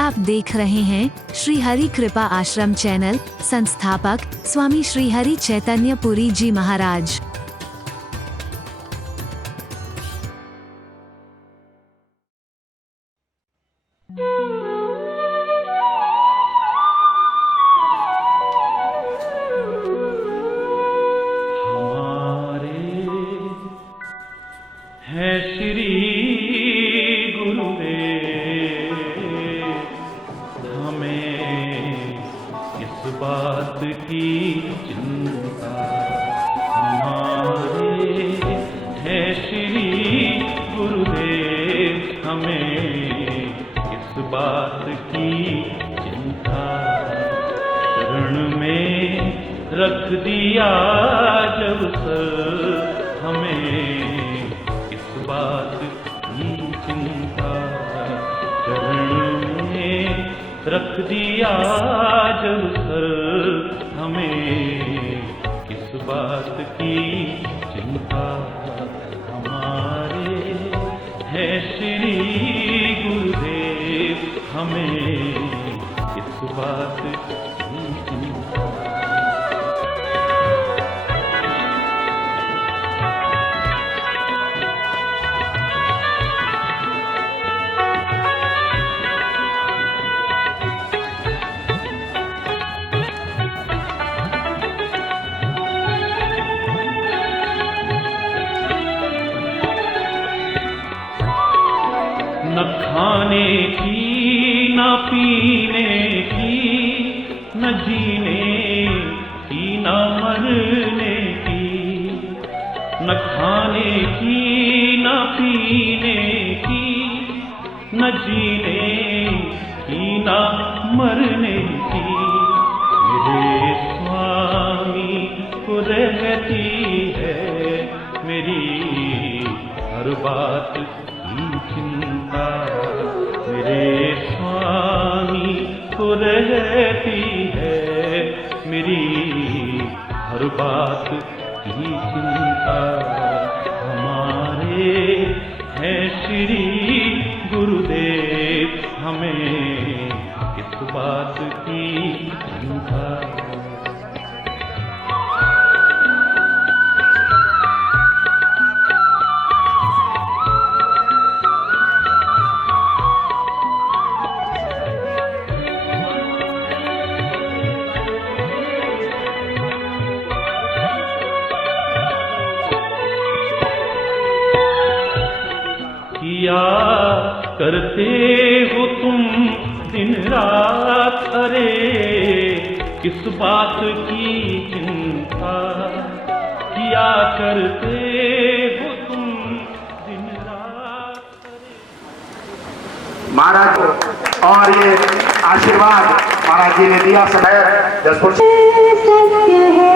आप देख रहे हैं श्री हरि कृपा आश्रम चैनल। संस्थापक स्वामी श्री हरि चैतन्य पुरी जी महाराज। है श्री गुरुदेव, हमें इस बात की चिंता। हमारे है श्री गुरुदेव, हमें इस बात की चिंता। शरण में रख दिया जब सर, हमें बात की चिंता। चरण में रख दिया जब सर, हमें किस बात की चिंता। हमारे है श्री गुरुदेव, हमें किस बात की चिंता। न खाने की न पीने की, न जीने की न मरने की। न खाने की न पीने की, न जीने की न मरने की। मेरे स्वामी को रहती है मेरी हर बात की चिंता। मेरे स्वामी को रहती है मेरी हर बात की चिंता। हमारे है श्री गुरुदेव, हमें इस बात की चिंता। किया करते हो तुम दिन रात, अरे किस बात की चिंता। किया करते हो तुम दिन रात। महाराज को और ये आशीर्वाद महाराज जी ने दिया समय जसपुर सत्य है।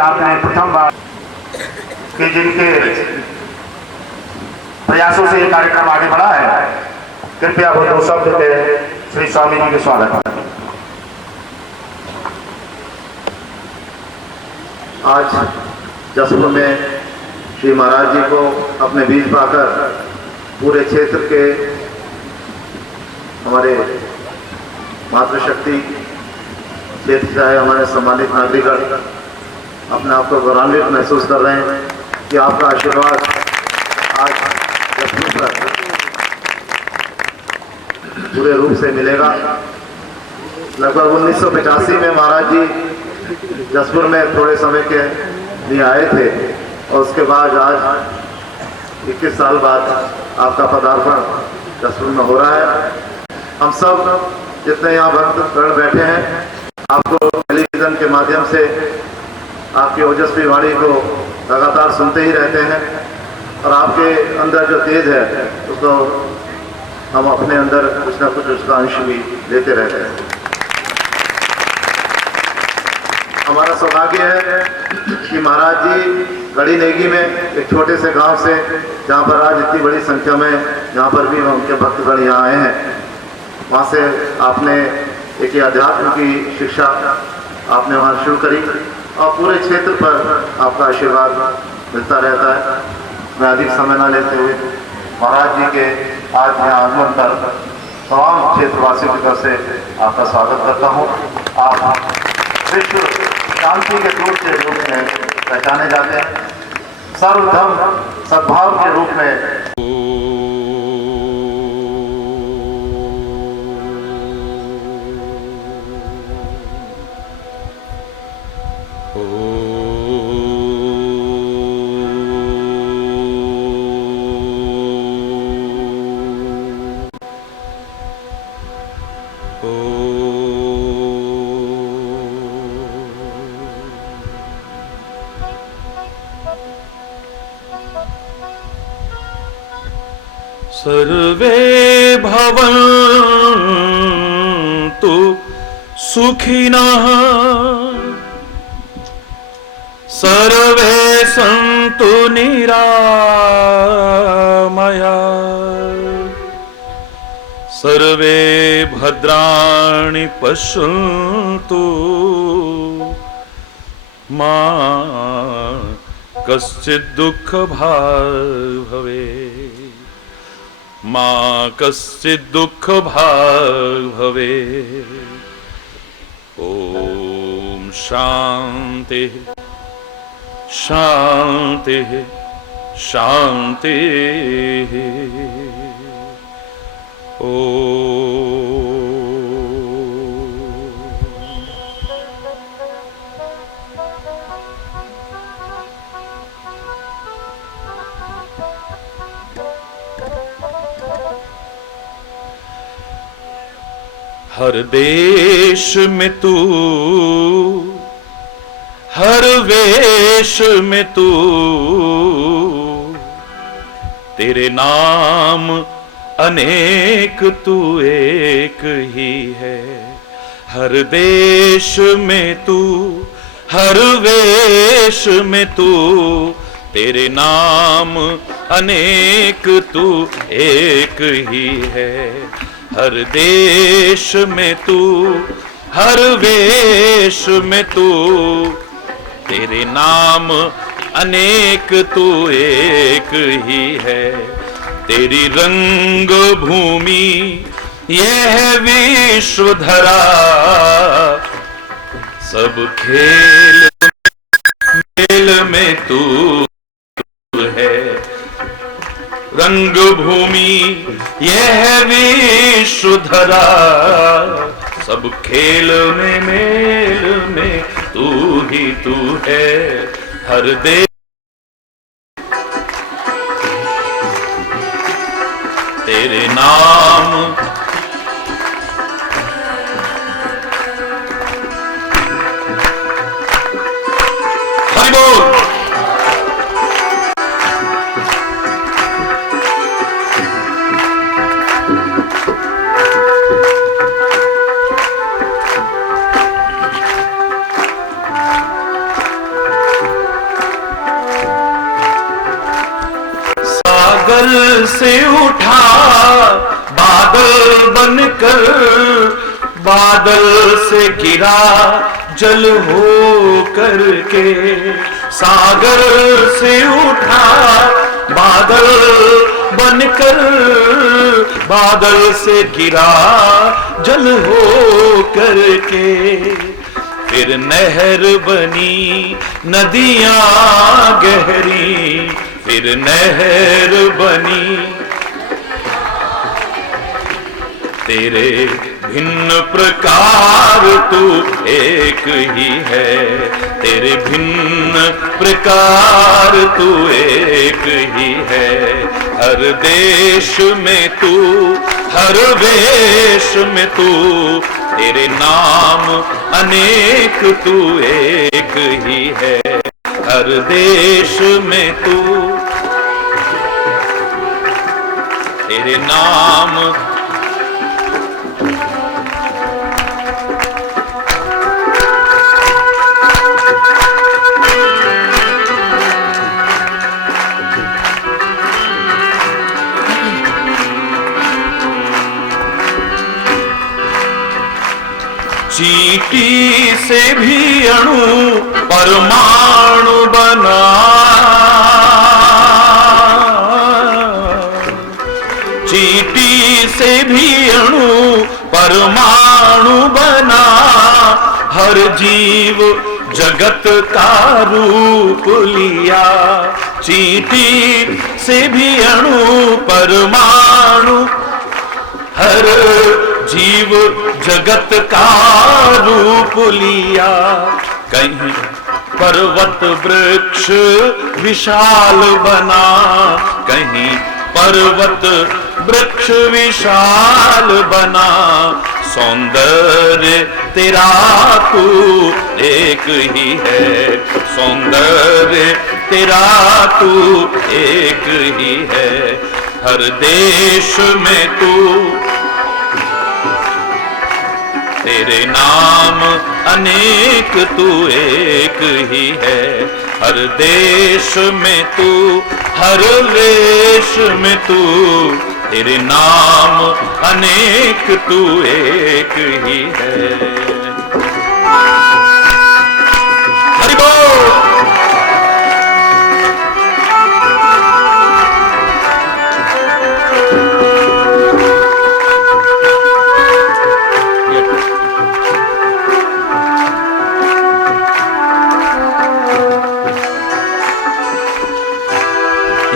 आपने प्रथम बार कि जिनके प्रयासों से ये कार्यक्रम आगे बढ़ा है, कृपया वो 2 शब्द के श्री स्वामी जी के स्वागत करें। आज जसपुर में श्री महाराज जी को अपने बीच पाकर पूरे क्षेत्र के हमारे मातृशक्ति क्षेत्र चाहे हमारे सम्मानित नागरिक अपने आप को गौरवान्वित महसूस कर रहे हैं कि आपका आशीर्वाद आज जसपुर पर पूरे रूप से मिलेगा। लगभग 1985 में महाराज जी जसपुर में थोड़े समय के लिए आए थे और उसके बाद आज 21 साल बाद आपका पदार्पण जसपुर में हो रहा है। हम सब जितने यहाँ भक्तगण बैठे हैं आपको टेलीविज़न के माध्यम से आपकी ओजस्वी वाणी को लगातार सुनते ही रहते हैं और आपके अंदर जो तेज है उसको हम अपने अंदर कुछ ना कुछ उसका अंश भी लेते रहते हैं। हमारा सौभाग्य है कि महाराज जी गढ़ी नेगी में एक छोटे से गांव से, जहां पर आज इतनी बड़ी संख्या में जहां पर भी उनके भक्तगण यहाँ आए हैं, वहाँ से आपने एक अध्यात्म की शिक्षा आपने वहाँ शुरू करी और पूरे क्षेत्र पर आपका आशीर्वाद मिलता रहता है। मैं अधिक समय न लेते हुए महाराज जी के आज यहाँ आगमन पर तमाम क्षेत्रवासियों की तरफ से आपका स्वागत करता हूँ। आप विश्व शांति के दूत के रूप में पहचाने जाते हैं, सर्वधर्म सद्भाव के रूप में। सर्वे भवन्तु सुखिनः सर्वे सन्तु निरामयाः सर्वे भद्राणि पश्यन्तु मा कश्चित् दुःखभाग् भवेत् मा कश्चित् दुःखभाग् भवेत्। ॐ शान्तिः शान्तिः शान्तिः। हर देश में तू, हर वेश में तू, तेरे नाम अनेक तू एक ही है। हर देश में तू, हर वेश में तू, तेरे नाम अनेक तू एक ही है। हर देश में तू, हर वेश में तू, तेरे नाम अनेक तू एक ही है। तेरी रंग भूमि यह विश्व धरा, सब खेल मेल में तू है। रंग भूमि यह विश्व धरा, सब खेल में मेल में तू ही तू है। हर देश तेरे नाम हरि बोल। बादल से गिरा जल हो करके, सागर से उठा बादल बनकर, बादल से गिरा जल हो करके, फिर नहर बनी नदियां गहरी, फिर नहर बनी। तेरे भिन्न प्रकार तू एक ही है, तेरे भिन्न प्रकार तू एक ही है। हर देश में तू, हर वेश में तू, तेरे नाम अनेक तू एक ही है। हर देश में तू, तेरे नाम चींटी से भी अणु परमाणु बना, चींटी से भी अणु परमाणु बना, हर जीव जगत का रूप लिया। चींटी से भी अणु परमाणु, हर जीव जगत का रूप लिया। कहीं पर्वत वृक्ष विशाल बना, कहीं पर्वत वृक्ष विशाल बना। सौंदर्य तेरा तू एक ही है, सौंदर्य तेरा तू एक ही है। हर देश में तू, तेरे नाम अनेक तू एक ही है। हर देश में तू, हर वेश में तू, तेरे नाम अनेक तू एक ही है। हरि बोल।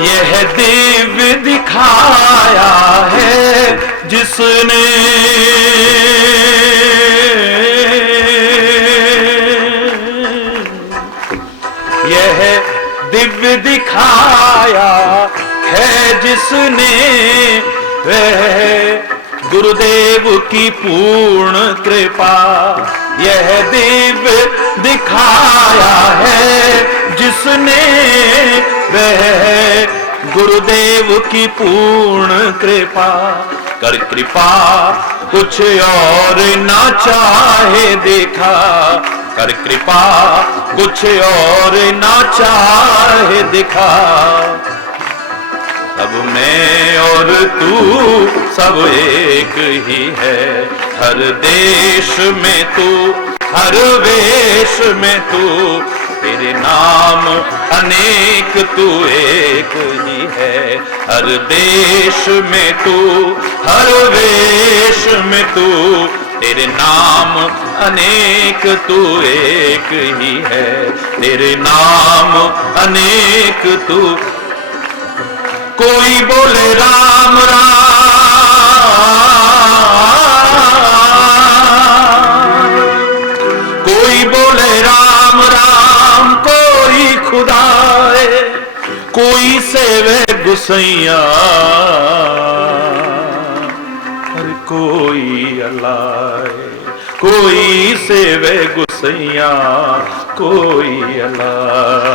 यह दिव्य दिखाया है जिसने, यह दिव्य दिखाया है जिसने, वह गुरुदेव की पूर्ण कृपा। यह दिव्य दिखाया है जिसने, वह गुरुदेव की पूर्ण कृपा। कर कृपा कुछ और ना चाहे देखा, कर कृपा कुछ और ना चाहे दिखा। अब मैं और तू सब एक ही है। हर देश में तू, हर वेश में तू, तेरे नाम अनेक तू एक ही है। हर देश में तू, हर वेश में तू, तेरे नाम अनेक तू एक ही है। तेरे नाम अनेक तू। कोई बोले राम राम, कोई बोले राम राम, कोई खुदा है, कोई सेवे गुसैया, हर कोई अल्लाह है। कोई सेवे गुसैया, कोई अल्लाह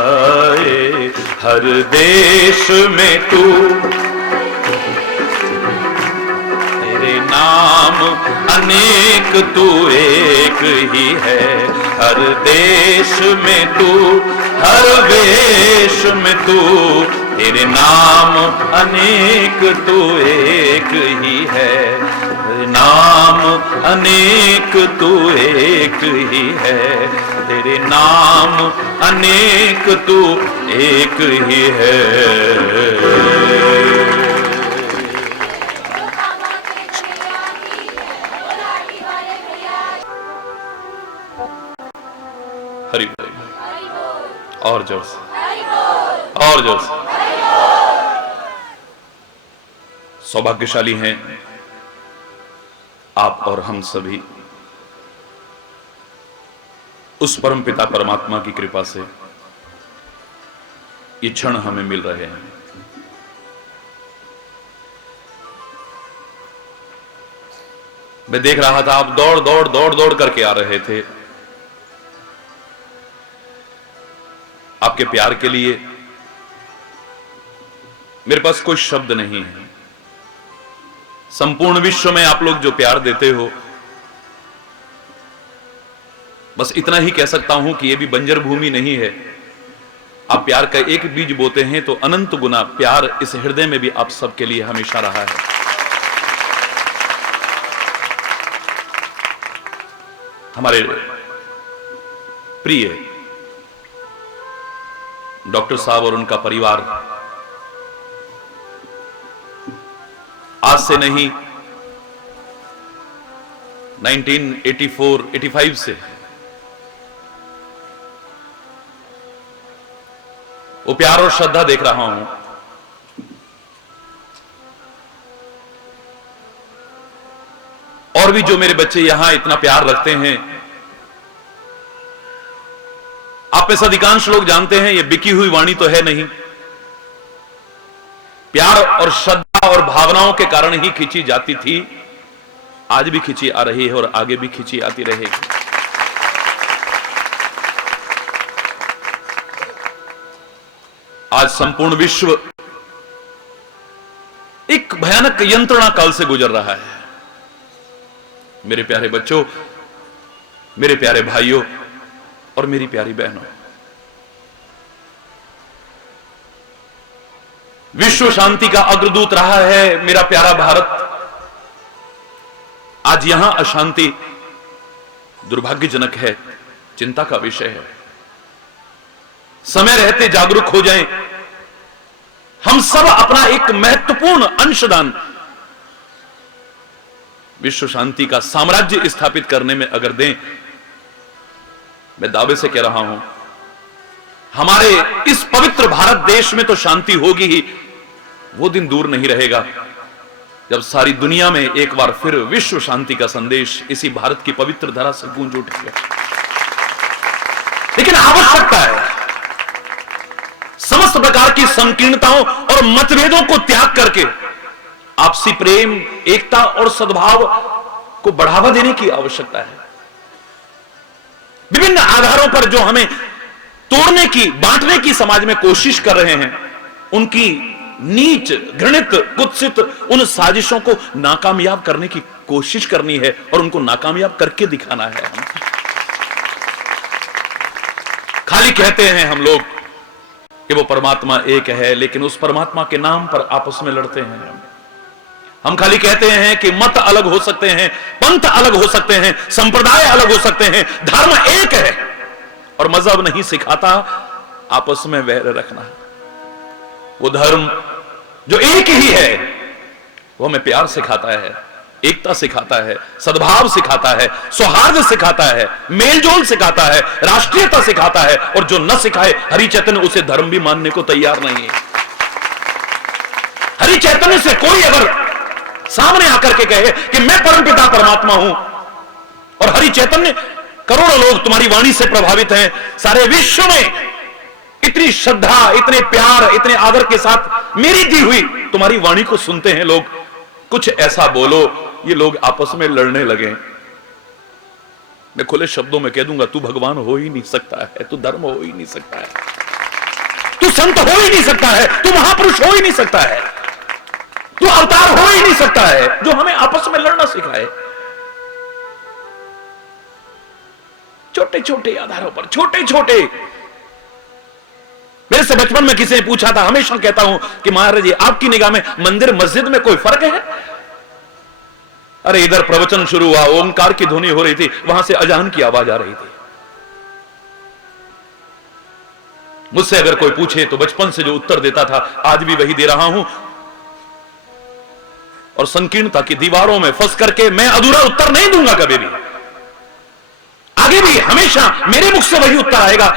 है। हर देश में तू, तेरे नाम अनेक तू एक ही है। हर देश में तू, हर वेश में तू, तेरे नाम अनेक तू एक ही है। नाम अनेक तू एक ही है, तेरे नाम अनेक तू एक ही है। हरि बोल, और जोर से, और जोर से। सौभाग्यशाली हैं आप और हम सभी उस परम पिता परमात्मा की कृपा से ये क्षण हमें मिल रहे हैं। मैं देख रहा था आप दौड़ दौड़ दौड़ दौड़ करके आ रहे थे। आपके प्यार के लिए मेरे पास कोई शब्द नहीं है। संपूर्ण विश्व में आप लोग जो प्यार देते हो, बस इतना ही कह सकता हूं कि यह भी बंजर भूमि नहीं है। आप प्यार का एक बीज बोते हैं तो अनंत गुना प्यार इस हृदय में भी आप सबके लिए हमेशा रहा है। हमारे प्रिय डॉक्टर साहब और उनका परिवार आज से नहीं 1984-85 से वो प्यार और श्रद्धा देख रहा हूं। और भी जो मेरे बच्चे यहां इतना प्यार रखते हैं, आप में से अधिकांश लोग जानते हैं ये बिकी हुई वाणी तो है नहीं। प्यार और श्रद्धा और भावनाओं के कारण ही खींची जाती थी, आज भी खींची आ रही है और आगे भी खींची आती रहेगी। आज संपूर्ण विश्व एक भयानक यंत्रणा काल से गुजर रहा है। मेरे प्यारे बच्चों, मेरे प्यारे भाइयों और मेरी प्यारी बहनों, विश्व शांति का अग्रदूत रहा है मेरा प्यारा भारत। आज यहां अशांति दुर्भाग्यजनक है, चिंता का विषय है। समय रहते जागरूक हो जाएं। हम सब अपना एक महत्वपूर्ण अंशदान विश्व शांति का साम्राज्य स्थापित करने में अगर दें, मैं दावे से कह रहा हूं हमारे इस पवित्र भारत देश में तो शांति होगी ही। वो दिन दूर नहीं रहेगा जब सारी दुनिया में एक बार फिर विश्व शांति का संदेश इसी भारत की पवित्र धरा से गूंज उठेगा। लेकिन आवश्यकता है समस्त प्रकार की संकीर्णताओं और मतभेदों को त्याग करके आपसी प्रेम, एकता और सद्भाव को बढ़ावा देने की आवश्यकता है। विभिन्न आधारों पर जो हमें तोड़ने की, बांटने की समाज में कोशिश कर रहे हैं, उनकी नीच, घृणित, कुत्सित उन साजिशों को नाकामयाब करने की कोशिश करनी है और उनको नाकामयाब करके दिखाना है। खाली कहते हैं हम लोग कि वो परमात्मा एक है, लेकिन उस परमात्मा के नाम पर आपस में लड़ते हैं। हम खाली कहते हैं कि मत अलग हो सकते हैं, पंथ अलग हो सकते हैं, संप्रदाय अलग हो सकते हैं, धर्म एक है, और मजहब नहीं सिखाता आपस में वैर रखना। वो धर्म जो एक ही है वो हमें प्यार सिखाता है, एकता सिखाता है, सद्भाव सिखाता है, सौहार्द सिखाता है, मेलजोल सिखाता है, राष्ट्रीयता सिखाता है। और जो न सिखाए, हरि चैतन्य उसे धर्म भी मानने को तैयार नहीं है। हरि चैतन्य से कोई अगर सामने आकर के कहे कि मैं परमपिता परमात्मा हूं, और हरि चैतन्य करोड़ों लोग तुम्हारी वाणी से प्रभावित हैं, सारे विश्व में इतनी श्रद्धा, इतने प्यार, इतने आदर के साथ मेरी दी हुई तुम्हारी वाणी को सुनते हैं लोग, कुछ ऐसा बोलो ये लोग आपस में लड़ने लगे। मैं खुले शब्दों में कह दूंगा, तू भगवान हो ही नहीं सकता है, तू धर्म हो ही नहीं सकता है, तू संत हो ही नहीं सकता है, तू महापुरुष हो ही नहीं सकता है, तू अवतार हो ही नहीं सकता है, जो हमें आपस में लड़ना सिखाए। छोटे छोटे आधारों पर, छोटे छोटे। मेरे से बचपन में किसी ने पूछा था, हमेशा कहता हूं कि महाराज जी आपकी निगाह में मंदिर मस्जिद में कोई फर्क है? अरे इधर प्रवचन शुरू हुआ, ओंकार की ध्वनि हो रही थी, वहां से अजान की आवाज आ रही थी। मुझसे अगर कोई पूछे तो बचपन से जो उत्तर देता था आज भी वही दे रहा हूं, और संकीर्णता की दीवारों में फंस करके मैं अधूरा उत्तर नहीं दूंगा कभी भी। आगे भी हमेशा मेरे मुख से वही उत्तर आएगा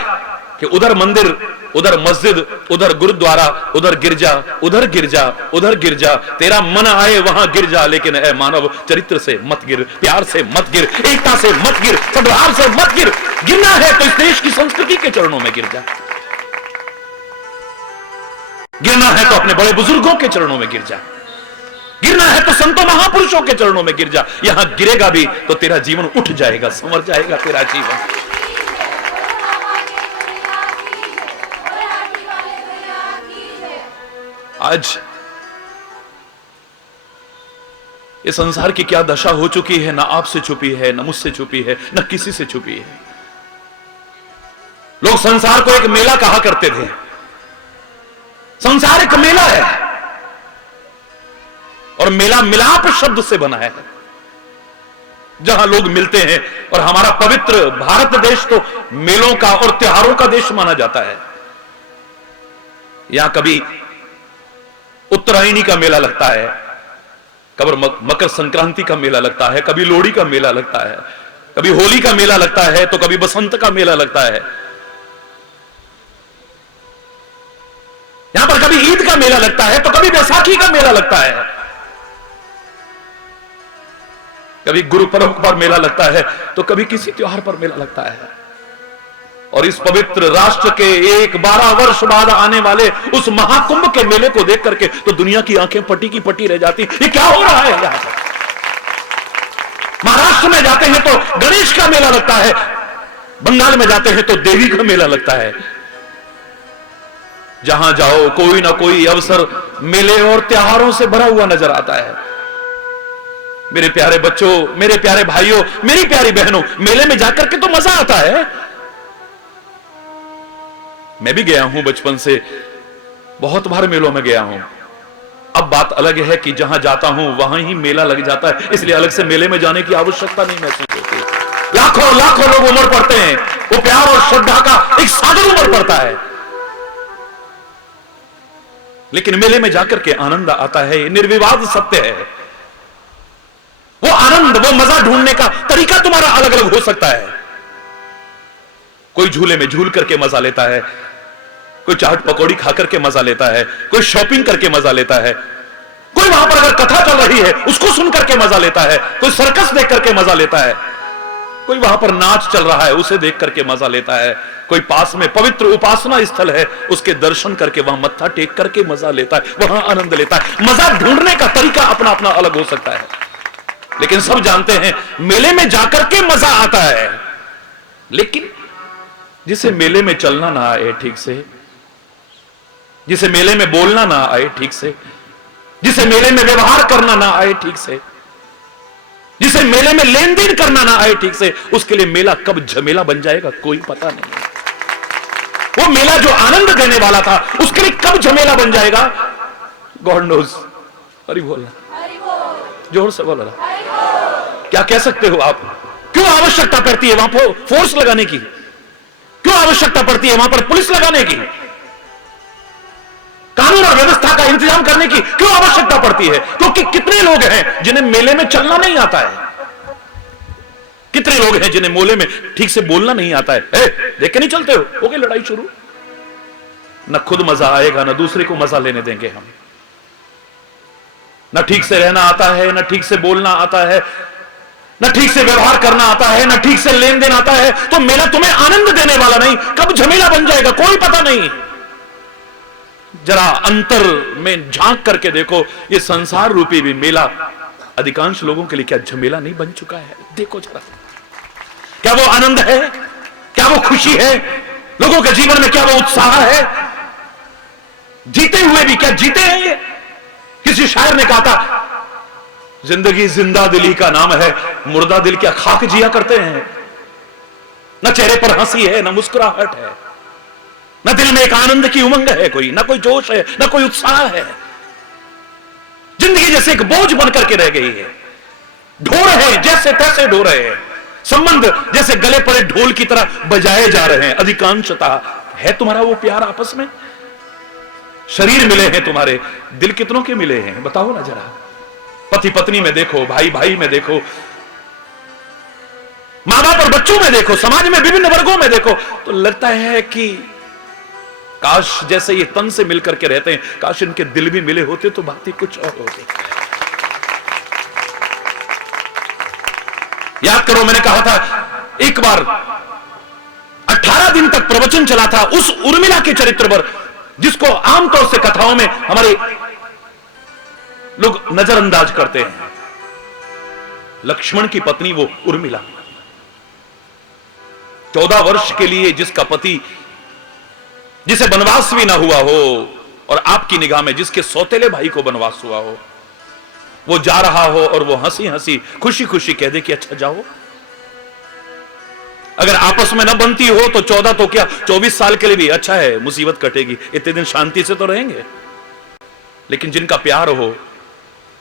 कि उधर मंदिर, उधर मस्जिद, उधर गुरुद्वारा, उधर गिरजा, उधर गिरजा, उधर गिरजा, तेरा मन आए वहां गिर जा, लेकिन ऐ मानव चरित्र से मत गिर, प्यार से मत गिर, एकता से मत गिर, सद्भाव से मत गिर। गिरना है तो इस देश की संस्कृति के चरणों में गिर जा, गिरना है तो अपने बड़े बुजुर्गों के चरणों में गिर जा, गिरना है तो संतों महापुरुषों के चरणों में गिर जा। यहां गिरेगा भी तो तेरा जीवन उठ जाएगा, संवर जाएगा तेरा जीवन। आज इस संसार की क्या दशा हो चुकी है, ना आपसे छुपी है, ना मुझसे छुपी है, ना किसी से छुपी है। लोग संसार को एक मेला कहा करते थे। संसार एक मेला है, और मेला मिलाप शब्द से बना है, जहां लोग मिलते हैं। और हमारा पवित्र भारत देश तो मेलों का और त्योहारों का देश माना जाता है। यहां कभी उत्तरायणी का मेला लगता है, कभी मकर संक्रांति का मेला लगता है, कभी लोहड़ी का मेला लगता है, कभी होली का मेला लगता है, तो कभी बसंत का मेला लगता है। यहां पर कभी ईद का मेला लगता है, तो कभी बैसाखी का मेला लगता है, कभी गुरु पर्व पर मेला लगता है, तो कभी किसी त्योहार पर मेला लगता है। और इस पवित्र राष्ट्र के 12 वर्ष बाद आने वाले उस महाकुंभ के मेले को देख करके तो दुनिया की आंखें पटी की पटी रह जाती, ये क्या हो रहा है यहां पर। महाराष्ट्र में जाते हैं तो गणेश का मेला लगता है, बंगाल में जाते हैं तो देवी का मेला लगता है। जहां जाओ कोई ना कोई अवसर मेले और त्योहारों से भरा हुआ नजर आता है। मेरे प्यारे बच्चों, मेरे प्यारे भाइयों, मेरी प्यारी बहनों, मेले में जाकर के तो मजा आता है। मैं भी गया हूं बचपन से, बहुत बार मेलों में गया हूं। अब बात अलग है कि जहां जाता हूं वहां ही मेला लग जाता है, इसलिए अलग से मेले में जाने की आवश्यकता नहीं महसूस होती। लाखों लाखों लोग उमड़ पड़ते हैं, वो प्यार और श्रद्धा का एक सागर उमड़ पड़ता है, लेकिन मेले में जाकर के आनंद आता है, निर्विवाद सत्य है। वो आनंद, वो मजा ढूंढने का तरीका तुम्हारा अलग अलग हो सकता है। कोई झूले में झूल करके मजा लेता है, कोई चाट पकौड़ी खा करके मजा लेता है, कोई शॉपिंग करके मजा लेता है, कोई वहां पर अगर कथा चल रही है उसको सुन करके मजा लेता है, कोई सर्कस देख करके मजा लेता है, कोई वहां पर नाच चल रहा है उसे देख करके मजा लेता है, कोई पास में पवित्र उपासना स्थल है उसके दर्शन करके वहां मत्था टेक करके मजा लेता है, वहां आनंद लेता है। मजा ढूंढने का तरीका अपना अपना अलग हो सकता है, लेकिन सब जानते हैं मेले में जाकर के मजा आता है। लेकिन जिसे मेले में चलना ना आए ठीक से, जिसे मेले में बोलना ना आए ठीक से, जिसे मेले में व्यवहार करना ना आए ठीक से, जिसे मेले में लेन देन करना ना आए ठीक से, उसके लिए मेला कब झमेला बन जाएगा कोई पता नहीं। वो मेला जो आनंद देने वाला था उसके लिए कब झमेला बन जाएगा गॉड नोज। हरि बोल, जोर से बोल रहा, क्या कह सकते हो आप? क्यों आवश्यकता पड़ती है वहां पर फोर्स लगाने की? क्यों आवश्यकता पड़ती है वहां पर पुलिस लगाने की? कानून और व्यवस्था का इंतजाम करने की क्यों आवश्यकता पड़ती है? क्योंकि कितने लोग हैं जिन्हें मेले में चलना नहीं आता है, कितने लोग हैं जिन्हें मेले में ठीक से बोलना नहीं आता है। देख के नहीं चलते हो गई लड़ाई शुरू। न खुद मजा आएगा न दूसरे को मजा लेने देंगे हम। न ठीक से रहना आता है, न ठीक से बोलना आता है, न ठीक से व्यवहार करना आता है, न ठीक से लेन देन आता है, तो मेला तुम्हें आनंद देने वाला नहीं, कब झमेला बन जाएगा कोई पता नहीं। जरा अंतर में झांक करके देखो, ये संसार रूपी भी मेला अधिकांश लोगों के लिए क्या झमेला नहीं बन चुका है? देखो जरा, क्या वो आनंद है? क्या वो खुशी है? लोगों के जीवन में क्या वो उत्साह है? जीते हुए भी क्या जीते हैं ये? किसी शायर ने कहा था, जिंदगी जिंदा दिली का नाम है, मुर्दा दिल क्या खाक जिया करते हैं। न चेहरे पर हंसी है, न मुस्कुराहट है, न दिल में एक आनंद की उमंग है कोई, न कोई जोश है, न कोई उत्साह है। जिंदगी जैसे एक बोझ बनकर के रह गई है। ढो रहे हैं, जैसे तैसे ढो रहे हैं। संबंध जैसे गले पड़े ढोल की तरह बजाए जा रहे हैं। अधिकांशतः है तुम्हारा वो प्यार आपस में? शरीर मिले हैं तुम्हारे, दिल कितनों के मिले हैं बताओ ना जरा। पति पत्नी में देखो, भाई भाई में देखो, मां बाप और बच्चों में देखो, समाज में विभिन्न वर्गों में देखो, तो लगता है कि काश जैसे ये तन से मिलकर के रहते हैं, काश इनके दिल भी मिले होते तो बात ही कुछ और होती। याद करो, मैंने कहा था एक बार 18 दिन तक प्रवचन चला था उस उर्मिला के चरित्र पर, जिसको आमतौर से कथाओं में हमारे लोग नजरअंदाज करते हैं। लक्ष्मण की पत्नी वो उर्मिला, 14 वर्ष के लिए जिसका पति, जिसे वनवास भी ना हुआ हो, और आपकी निगाह में जिसके सौतेले भाई को वनवास हुआ हो, वो जा रहा हो और वो हंसी हंसी खुशी खुशी कह दे कि अच्छा जाओ। अगर आपस में न बनती हो तो 14 तो क्या 24 साल के लिए भी अच्छा है, मुसीबत कटेगी, इतने दिन शांति से तो रहेंगे। लेकिन जिनका प्यार हो,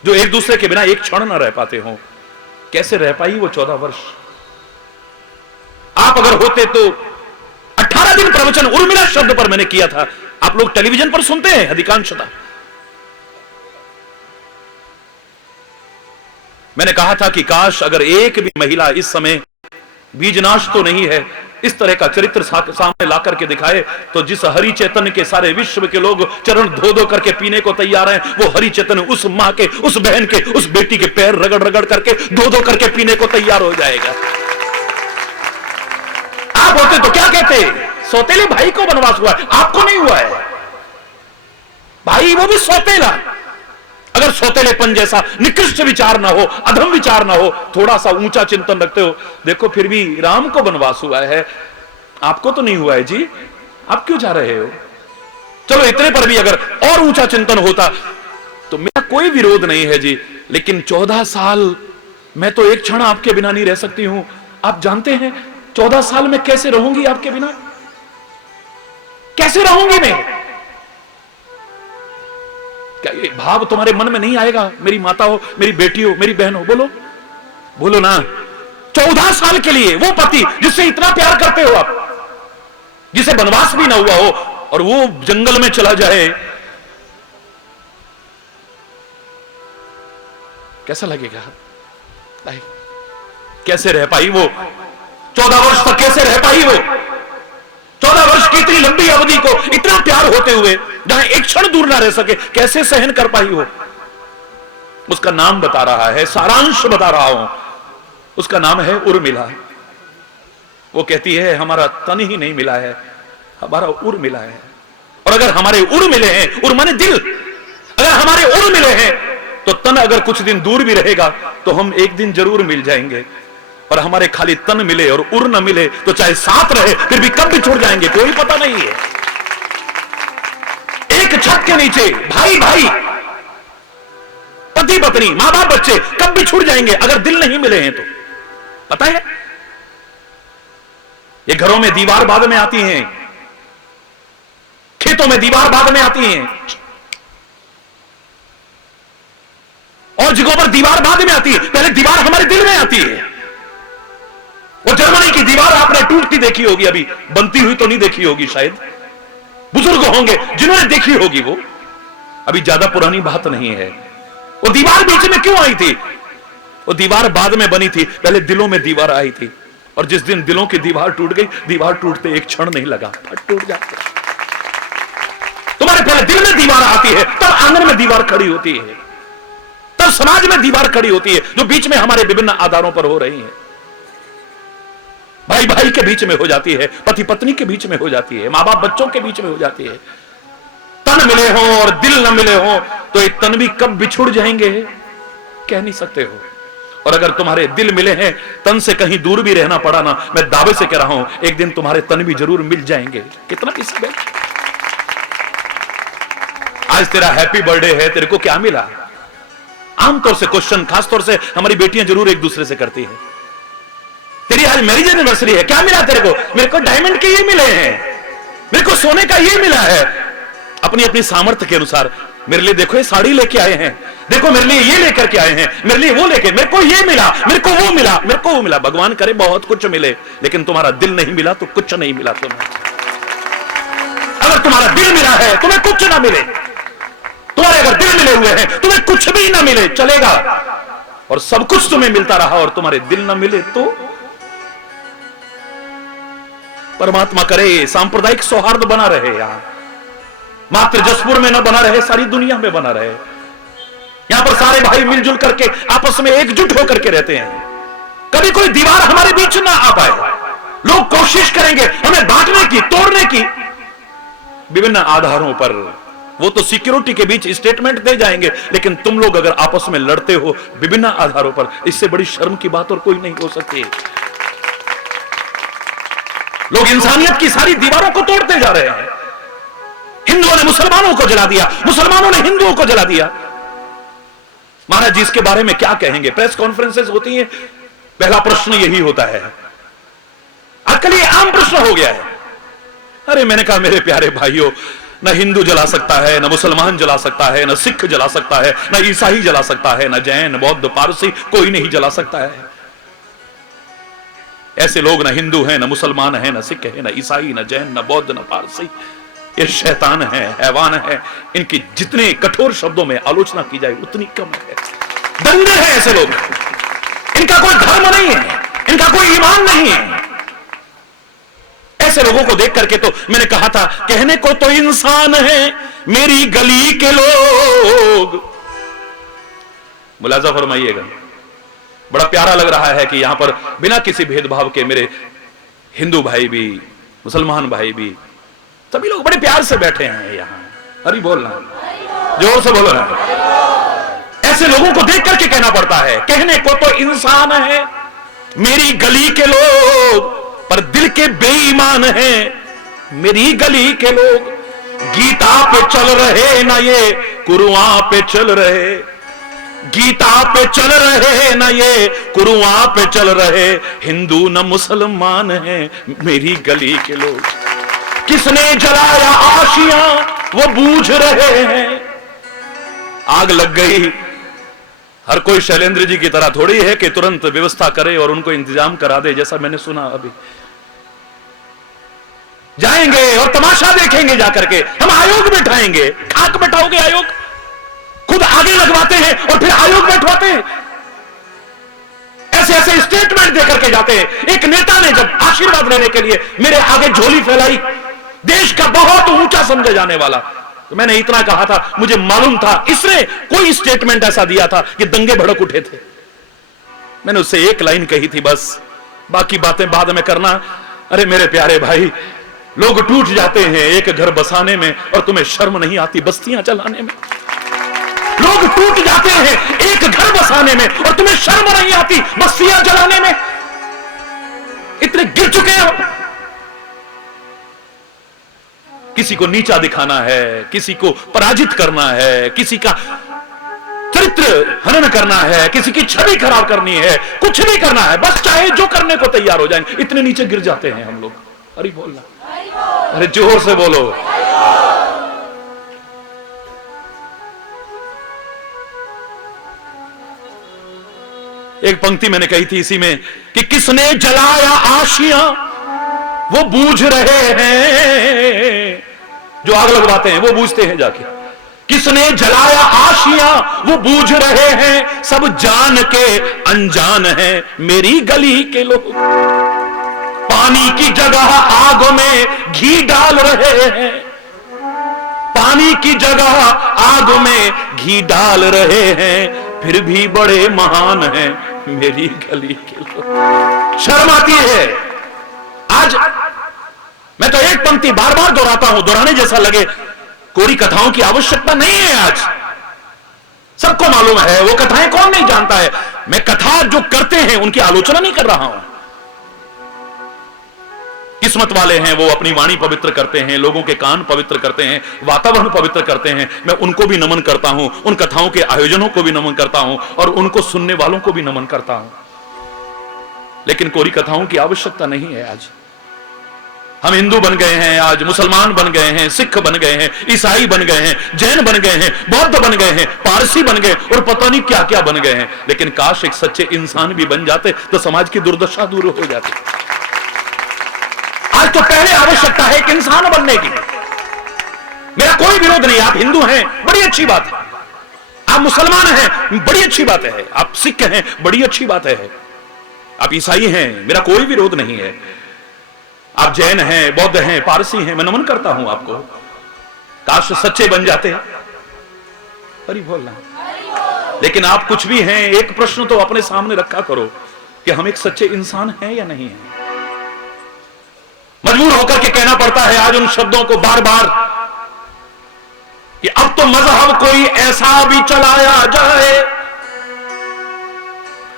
जो एक दूसरे के बिना एक क्षण न रह पाते हो, कैसे रह पाई वो 14 वर्ष? आप अगर होते तो 18 दिन प्रवचन उर्मिला शब्द पर मैंने किया था। आप लोग टेलीविजन पर सुनते हैं अधिकांशतः। मैंने कहा था कि काश अगर एक भी महिला इस समय बीजनाश तो नहीं है, इस तरह का चरित्र सामने ला करके दिखाए, तो जिस हरि चैतन्य के सारे विश्व के लोग चरण धो धो करके पीने को तैयार हैं, वो हरि चैतन्य उस मां के, उस बहन के, उस बेटी के पैर रगड़ रगड़ करके धो धो करके पीने को तैयार हो जाएगा। आप होते तो क्या कहते? सौतेले भाई को वनवास हुआ है, आपको नहीं हुआ है। भाई वो भी सौतेला। अगर सौतेलेपन जैसा निकृष्ट विचार ना हो, अधम विचार ना हो, थोड़ा सा ऊंचा चिंतन रखते हो, देखो फिर भी राम को वनवास हुआ है, आपको तो नहीं हुआ है जी, आप क्यों जा रहे हो? चलो इतने पर भी अगर और ऊंचा चिंतन होता तो मेरा कोई विरोध नहीं है जी, लेकिन 14 साल मैं तो एक क्षण आपके बिना नहीं रह सकती हूं। आप जानते हैं 14 साल में कैसे रहूंगी आपके बिना? कैसे रहूंगी मैं? क्या ये भाव तुम्हारे मन में नहीं आएगा? मेरी माता हो, मेरी बेटी हो, मेरी बहन हो, बोलो बोलो ना। 14 साल के लिए वो पति जिससे इतना प्यार करते हो आप, जिसे वनवास भी ना हुआ हो, और वो जंगल में चला जाए, कैसा लगेगा? कैसे रह पाई वो 14 वर्ष तक? कैसे रह पाई वो 14 वर्ष की इतनी लंबी अवधि को, इतना प्यार होते हुए, जहां एक क्षण दूर ना रह सके, कैसे सहन कर पाई हो? उसका नाम बता रहा है, सारांश बता रहा हूं। उसका नाम है उर्मिला। वो कहती है हमारा तन ही नहीं मिला है, हमारा उर मिला है। और अगर हमारे उर मिले हैं, उर माने दिल, अगर हमारे उर मिले हैं तो तन अगर कुछ दिन दूर भी रहेगा तो हम एक दिन जरूर मिल जाएंगे। और हमारे खाली तन मिले और उर न मिले तो चाहे साथ रहे फिर भी कब भी छुड़ जाएंगे, कोई पता नहीं है। एक छत के नीचे भाई भाई, पति पत्नी, मां बाप, बच्चे कब भी छुड़ जाएंगे अगर दिल नहीं मिले हैं तो। पता है ये घरों में दीवार बाद में आती हैं, खेतों में दीवार बाद में आती हैं, और जगहों पर दीवार बाद में आती है। पहले दीवार हमारे दिल में आती है। वो जर्मनी की दीवार आपने टूटती देखी होगी, अभी बनती हुई तो नहीं देखी होगी, शायद बुजुर्ग होंगे जिन्होंने देखी होगी। वो अभी ज्यादा पुरानी बात नहीं है। वो दीवार बीच में क्यों आई थी? वो दीवार बाद में बनी थी, पहले दिलों में दीवार आई थी। और जिस दिन दिलों की दीवार टूट गई, दीवार टूटते एक क्षण नहीं लगा, फट टूट जाती। तुम्हारे पहले दिल में दीवार आती है, तब आंगन में दीवार खड़ी होती है, तब समाज में दीवार खड़ी होती है, जो बीच में हमारे विभिन्न आधारों पर हो रही है। भाई भाई के बीच में हो जाती है, पति पत्नी के बीच में हो जाती है, मां बाप बच्चों के बीच में हो जाती है। तन मिले हो और दिल न मिले हो तो एक तन भी कब बिछुड़ जाएंगे कह नहीं सकते हो। और अगर तुम्हारे दिल मिले हैं, तन से कहीं दूर भी रहना पड़ा ना, मैं दावे से कह रहा हूं एक दिन तुम्हारे तन भी जरूर मिल जाएंगे। कितना किसी है? आज तेरा हैप्पी बर्थडे है, तेरे को क्या मिला? आमतौर से क्वेश्चन खासतौर से हमारी बेटियां जरूर एक दूसरे से करती है, तेरी आज मैरिज एनिवर्सरी है, क्या मिला तेरे को? मेरे को डायमंड के ये मिले हैं, मेरे को सोने का ये मिला है। अपनी अपनी सामर्थ्य के अनुसार मेरे लिए देखो ये साड़ी लेके आए हैं, देखो मेरे लिए ये लेकर के आए हैं, मेरे लिए वो लेके, मेरे को ये मिला, मेरे को वो मिला, मेरे को वो मिला। भगवान करे बहुत कुछ मिले, लेकिन तुम्हारा दिल नहीं मिला तो कुछ नहीं मिला तुम्हें। अगर तुम्हारा दिल मिला है तुम्हें कुछ ना मिले, तुम्हारे अगर दिल मिले हुए हैं तुम्हें कुछ भी ना मिले चलेगा, और सब कुछ तुम्हें मिलता रहा और तुम्हारे दिल ना मिले तो परमात्मा करे सांप्रदायिक सौहार्द बना रहे, यहां मात्र जसपुर में ना बना रहे, सारी दुनिया में बना रहे। यहां पर सारे भाई मिलजुल करके आपस में एकजुट होकर के रहते हैं, कभी कोई दीवार हमारे बीच ना आ पाए। लोग कोशिश करेंगे हमें बांटने की, तोड़ने की, विभिन्न आधारों पर। वो तो सिक्योरिटी के बीच स्टेटमेंट दे जाएंगे, लेकिन तुम लोग अगर आपस में लड़ते हो विभिन्न आधारों पर, इससे बड़ी शर्म की बात और कोई नहीं हो सकती। लोग इंसानियत की सारी दीवारों को तोड़ते जा रहे हैं। हिंदुओं ने मुसलमानों को जला दिया, मुसलमानों ने हिंदुओं को जला दिया। महाराज जी इसके बारे में क्या कहेंगे? प्रेस कॉन्फ्रेंसेस होती हैं, पहला प्रश्न यही होता है। आजकल ये आम प्रश्न हो गया है। अरे मैंने कहा मेरे प्यारे भाइयों, न हिंदू जला सकता है, न मुसलमान जला सकता है, न सिख जला सकता है, न ईसाई जला सकता है, न जैन बौद्ध पारसी, कोई नहीं जला सकता है। ऐसे लोग न हिंदू हैं, न मुसलमान हैं, न सिख है, न ईसाई, न जैन, न बौद्ध, न पारसी। ये शैतान है, हैवान है। इनकी जितने कठोर शब्दों में आलोचना की जाए उतनी कम है। दंगे हैं ऐसे लोग, इनका कोई धर्म नहीं है, इनका कोई ईमान नहीं है। ऐसे लोगों को देख करके तो मैंने कहा था, कहने को तो इंसान है मेरी गली के लोग। मुलाजा फरमाइएगा, बड़ा प्यारा लग रहा है कि यहां पर बिना किसी भेदभाव के मेरे हिंदू भाई भी, मुसलमान भाई भी, सभी लोग बड़े प्यार से बैठे हैं यहां। अरे बोलना, जोर से बोलो ना। ऐसे लोगों को देख करके कहना पड़ता है, कहने को तो इंसान है मेरी गली के लोग, पर दिल के बेईमान हैं मेरी गली के लोग। गीता पे चल रहे ना ये कुरआन पे चल रहे, गीता पे चल रहे ना ये कुरआन पे चल रहे, हिंदू न मुसलमान हैं मेरी गली के लोग। किसने जलाया आशियां वो बूझ रहे हैं। आग लग गई, हर कोई शैलेंद्र जी की तरह थोड़ी है कि तुरंत व्यवस्था करे और उनको इंतजाम करा दे, जैसा मैंने सुना। अभी जाएंगे और तमाशा देखेंगे, जाकर के हम आयोग बैठाएंगे। खाक बैठाओगे आयोग? खुद आगे लगवाते हैं और फिर आयोग बैठवाते हैं। ऐसे ऐसे स्टेटमेंट देकर के जाते हैं। एक नेता ने जब आशीर्वाद लेने के लिए मेरे आगे झोली फैलाई, देश का बहुत ऊंचा समझे जाने वाला, तो मैंने इतना कहा था, मुझे मालूम था इसने कोई स्टेटमेंट ऐसा दिया था कि दंगे भड़क उठे थे। मैंने उससे एक लाइन कही थी बस, बाकी बातें बाद में करना। अरे मेरे प्यारे भाई, लोग टूट जाते हैं एक घर बसाने में और तुम्हें शर्म नहीं आती बस्तियां चलाने में। लोग टूट जाते हैं एक घर बसाने में और तुम्हें शर्म नहीं आती बस्तियां जलाने में। इतने गिर चुके हो। किसी को नीचा दिखाना है, किसी को पराजित करना है, किसी का चरित्र हनन करना है, किसी की छवि खराब करनी है, कुछ भी करना है, बस चाहे जो करने को तैयार हो जाए। इतने नीचे गिर जाते हैं हम लोग। अरे बोलना, अरे जोर से बोलो। एक पंक्ति मैंने कही थी इसी में कि किसने जलाया आशियां वो बूझ रहे हैं। जो आग लगवाते हैं वो बूझते हैं जाके। किसने जलाया आशियां वो बूझ रहे हैं, सब जान के अनजान है मेरी गली के लोग। पानी की जगह आग में घी डाल रहे हैं, पानी की जगह आग में घी डाल रहे हैं, फिर भी बड़े महान हैं मेरी गली के लोग। शर्म आती है। आज मैं तो एक पंक्ति बार बार दोहराता हूं, दोहराने जैसा लगे, कोरी कथाओं की आवश्यकता नहीं है। आज सबको मालूम है वो कथाएं कौन नहीं जानता है। मैं कथा जो करते हैं उनकी आलोचना नहीं कर रहा हूं। किस्मत वाले हैं वो अपनी वाणी पवित्र करते हैं, लोगों के कान पवित्र करते हैं, वातावरण पवित्र करते हैं। मैं उनको भी नमन करता हूं, उन कथाओं के आयोजनों को भी नमन करता हूं और उनको सुनने वालों को भी नमन करता हूं। लेकिन कोरी कथाओं की आवश्यकता नहीं है आज। हम हिंदू बन गए हैं, आज मुसलमान बन गए हैं, सिख बन गए हैं, ईसाई बन गए हैं, जैन बन गए हैं, बौद्ध बन गए हैं, पारसी बन गए और पता नहीं क्या क्या बन गए हैं। लेकिन काश एक सच्चे इंसान भी बन जाते तो समाज की दुर्दशा दूर हो जाती। आज तो पहले आवश्यकता है एक इंसान बनने की। मेरा कोई विरोध नहीं, आप हिंदू हैं बड़ी अच्छी बात है, आप मुसलमान हैं बड़ी अच्छी बात है, आप सिख हैं बड़ी अच्छी बात है, आप ईसाई हैं, मेरा कोई विरोध नहीं है, आप जैन हैं, बौद्ध हैं, पारसी हैं, मैं नमन करता हूं आपको। काश सच्चे बन जाते। हरि बोलना। लेकिन आप कुछ भी हैं, एक प्रश्न तो अपने सामने रखा करो कि हम एक सच्चे इंसान हैं या नहीं हैं। मजबूर होकर के कहना पड़ता है आज उन शब्दों को बार बार कि अब तो मजहब कोई ऐसा भी चलाया जाए,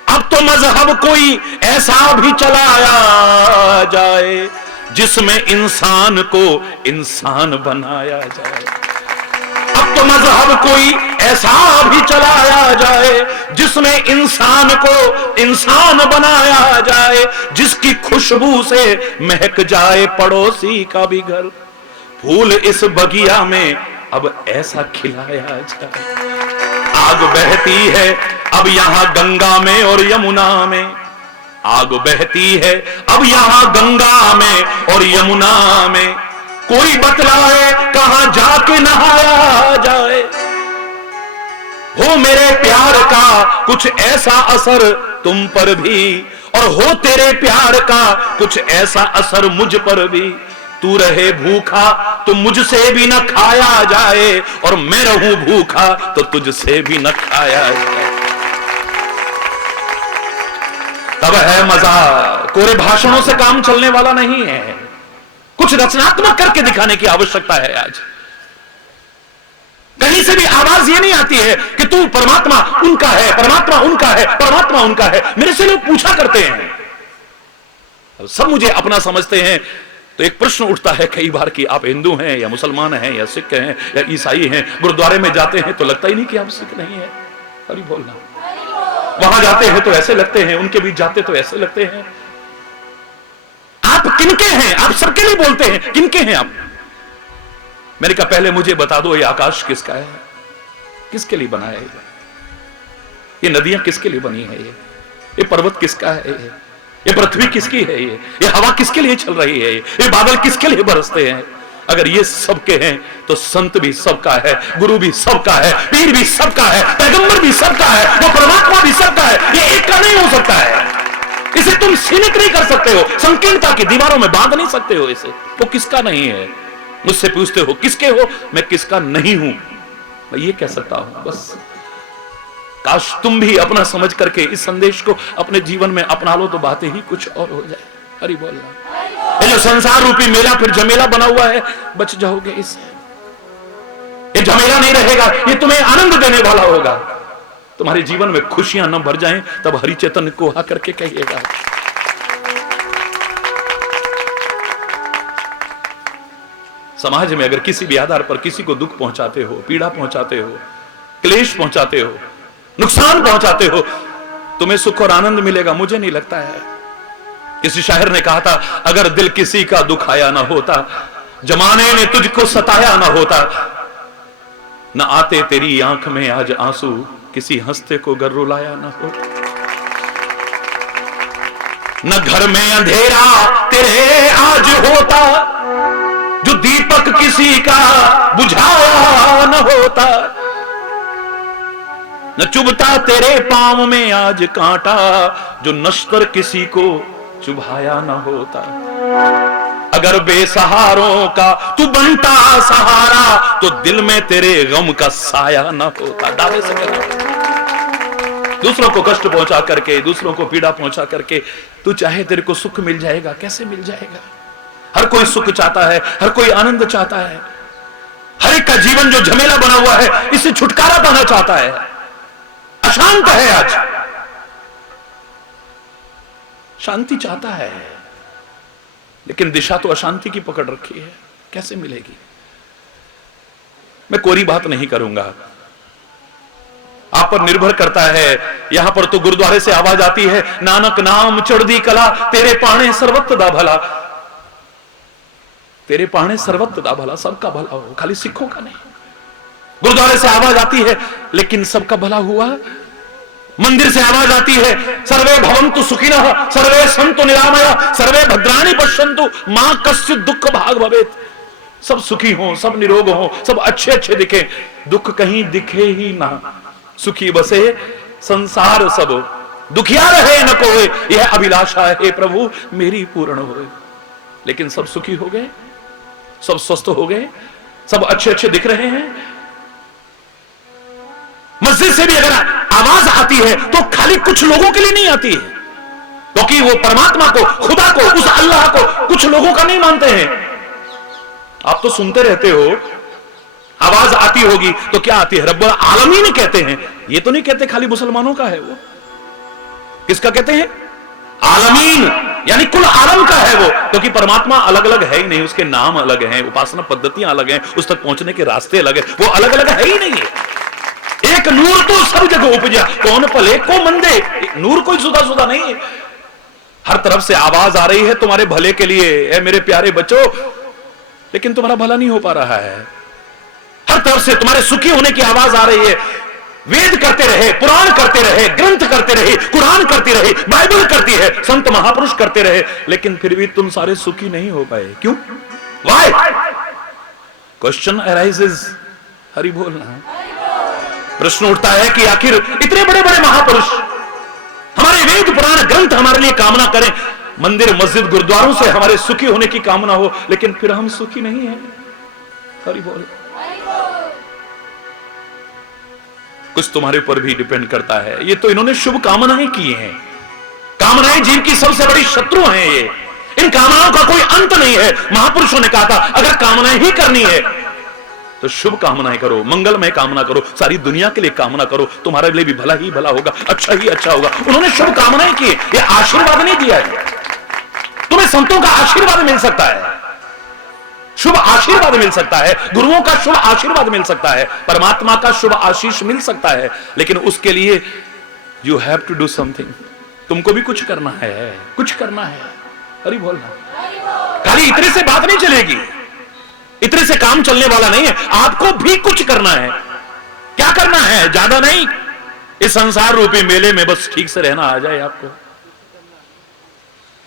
अब तो मजहब कोई ऐसा भी चलाया जाए जिसमें इंसान को इंसान बनाया जाए। अब तो मजहब कोई ऐसा भी चलाया जाए जिसमें इंसान को इंसान बनाया जाए, जिसकी खुशबू से महक जाए पड़ोसी का भी घर, फूल इस बगिया में अब ऐसा खिलाया जाए। आग बहती है अब यहां गंगा में और यमुना में, आग बहती है अब यहां गंगा में और यमुना में, कोई बतलाए कहां जाके नहाया जाए। हो मेरे प्यार का कुछ ऐसा असर तुम पर भी, और हो तेरे प्यार का कुछ ऐसा असर मुझ पर भी। तू रहे भूखा तो मुझसे भी न खाया जाए, और मैं रहूं भूखा तो तुझसे भी न खाया जाए। तब है मजा। कोरे भाषणों से काम चलने वाला नहीं है, कुछ रचनात्मक करके दिखाने की आवश्यकता है। आज कहीं से भी आवाज ये नहीं आती है कि तू परमात्मा उनका है, परमात्मा उनका है, परमात्मा उनका है। मेरे से लोग पूछा करते हैं, सब मुझे अपना समझते हैं, तो एक प्रश्न उठता है कई बार कि आप हिंदू हैं या मुसलमान हैं या सिख हैं या ईसाई हैं। गुरुद्वारे में जाते हैं तो लगता ही नहीं कि आप सिख नहीं है। हरि बोलना। वहां जाते हैं तो ऐसे लगते हैं, उनके बीच जाते तो ऐसे लगते हैं। आप किनके हैं? आप सबके लिए बोलते हैं, किनके हैं आप? मैंने कहा पहले मुझे बता दो, ये आकाश किसका है? किसके लिए बना है? ये नदियां किसके लिए बनी है? ये पर्वत किसका है? ये पृथ्वी किसकी है? ये हवा किसके लिए चल रही है? ये बादल किसके लिए बरसते हैं? अगर ये सबके हैं तो संत भी सबका है, गुरु भी सबका है, पीर भी सबका है, पैगंबर भी सबका है, वो परमात्मा भी सबका है। ये एक का नहीं हो सकता है। इसे तुम सीमित नहीं कर सकते हो, संकीर्णता की दीवारों में बांध नहीं सकते हो इसे। वो किसका नहीं है? मुझसे पूछते हो किसके हो, मैं किसका नहीं हूं, मैं ये कह सकता हूं बस। काश तुम भी अपना समझ करके इस संदेश को अपने जीवन में अपना लो तो बातें ही कुछ और हो जाए। हरि बोलना। ये जो संसार रूपी मेला फिर झमेला बना हुआ है, बच जाओगे इससे। ये झमेला नहीं रहेगा, ये तुम्हें आनंद देने वाला होगा। तुम्हारे जीवन में खुशियां न भर जाएं तब हरि चैतन्य को हा करके कहिएगा। समाज में अगर किसी भी आधार पर किसी को दुख पहुंचाते हो, पीड़ा पहुंचाते हो, क्लेश पहुंचाते हो, नुकसान पहुंचाते हो, तुम्हें सुख और आनंद मिलेगा? मुझे नहीं लगता है। किसी शायर ने कहा था, अगर दिल किसी का दुखाया ना होता, जमाने ने तुझको सताया ना होता, न आते तेरी आंख में आज आंसू, किसी हंसते को गर रुलाया ना होता। न घर में अंधेरा तेरे आज होता, जो दीपक किसी का बुझाया न होता। न चुभता तेरे पांव में आज कांटा, जो नश्तर किसी को चुभाया न होता। अगर बेसहारों का तू बनता सहारा, तो दिल में तेरे गम का साया न होता। दावे से कहना, दूसरों को कष्ट पहुंचा करके, दूसरों को पीड़ा पहुंचा करके तू चाहे तेरे को सुख मिल जाएगा? कैसे मिल जाएगा? हर कोई सुख चाहता है, हर कोई आनंद चाहता है। हर एक का जीवन जो झमेला बना हुआ है, इससे छुटकारा पाना चाहता है। अशांत है आज, शांति चाहता है, लेकिन दिशा तो अशांति की पकड़ रखी है। कैसे मिलेगी? मैं कोरी बात नहीं करूंगा, आप पर निर्भर करता है। यहां पर तो गुरुद्वारे से आवाज आती है, नानक नाम चढ़दी कला, तेरे पाने सर्वत्र दा भला। तेरे पाने सर्वत्र दा भला, सबका भला हो, खाली सिखों का नहीं। गुरुद्वारे से आवाज आती है लेकिन सबका भला हुआ। मंदिर से आवाज आती है सर्वे भवन्तु सुखिनः, सर्वे सन्तु निरामया, सर्वे भद्राणि पश्यन्तु मां कश्चित् दुःख भाग भवेत्। सब सुखी हो, सब निरोग हो, सब अच्छे अच्छे दिखे, दुख कहीं दिखे ही ना। सुखी बसे संसार सब, दुखिया रहे न कोई, यह अभिलाषा है प्रभु मेरी पूर्ण होए। लेकिन सब सुखी हो गए, सब स्वस्थ हो गए, सब अच्छे अच्छे दिख रहे हैं। मस्जिद से भी अगर आवाज आती है तो खाली कुछ लोगों के लिए नहीं आती है, क्योंकि वो परमात्मा को, खुदा को, उस अल्लाह को कुछ लोगों का नहीं मानते हैं। आप तो सुनते रहते हो, आवाज आती होगी तो क्या आती है? रब्बुल आलमीन कहते हैं। ये तो नहीं कहते खाली मुसलमानों का है, वो किसका कहते हैं? आलमीन, यानी कुल आलम का है वो, क्योंकि परमात्मा अलग अलग है ही नहीं, उसके नाम अलग हैं, उपासना पद्धतियां अलग हैं, उस तक पहुंचने के रास्ते अलग है, वो अलग अलग है ही नहीं है। एक नूर तो सब जगह उपजा, कौन भले को मंदे, नूर कोई जुदा जुदा नहीं है। हर तरफ से आवाज आ रही है तुम्हारे भले के लिए, है मेरे प्यारे बच्चों, लेकिन तुम्हारा भला नहीं हो पा रहा है। हर तरफ से तुम्हारे सुखी होने की आवाज आ रही है। वेद करते रहे, पुराण करते रहे, ग्रंथ करते रहे, कुरान करती रहे, बाइबल करती है, संत महापुरुष करते रहे, लेकिन फिर भी तुम सारे सुखी नहीं हो पाए। क्यों? Why? Question arises. हरि बोलना। प्रश्न उठता है कि आखिर इतने बड़े बड़े महापुरुष हमारे वेद पुराण ग्रंथ हमारे लिए कामना करें, मंदिर मस्जिद गुरुद्वारों से हमारे सुखी होने की कामना हो, लेकिन फिर हम सुखी नहीं हैं। हरि बोल। कुछ तुम्हारे ऊपर भी डिपेंड करता है। ये तो इन्होंने शुभ कामनाएं की हैं, कामनाएं जीव की सबसे बड़ी शत्रु हैं। ये इन कामनाओं का कोई अंत नहीं है। महापुरुषों ने कहा था अगर कामनाएं ही करनी है तो शुभ कामनाएं करो, मंगलमय कामना करो, सारी दुनिया के लिए कामना करो, तुम्हारे लिए भी भला ही भला होगा, अच्छा ही अच्छा होगा। उन्होंने शुभ कामनाएं की, ये आशीर्वाद नहीं दिया है। तुम्हें संतों का आशीर्वाद मिल सकता है, शुभ आशीर्वाद मिल सकता है, गुरुओं का शुभ आशीर्वाद मिल सकता है, परमात्मा का शुभ आशीष मिल सकता है, लेकिन उसके लिए you have to do something. तुमको भी कुछ करना है, कुछ करना है। हरि बोलना। खाली इतने से बात नहीं चलेगी, इतने से काम चलने वाला नहीं है, आपको भी कुछ करना है। क्या करना है? ज्यादा नहीं, इस संसार रूपी मेले में बस ठीक से रहना आ जाए आपको।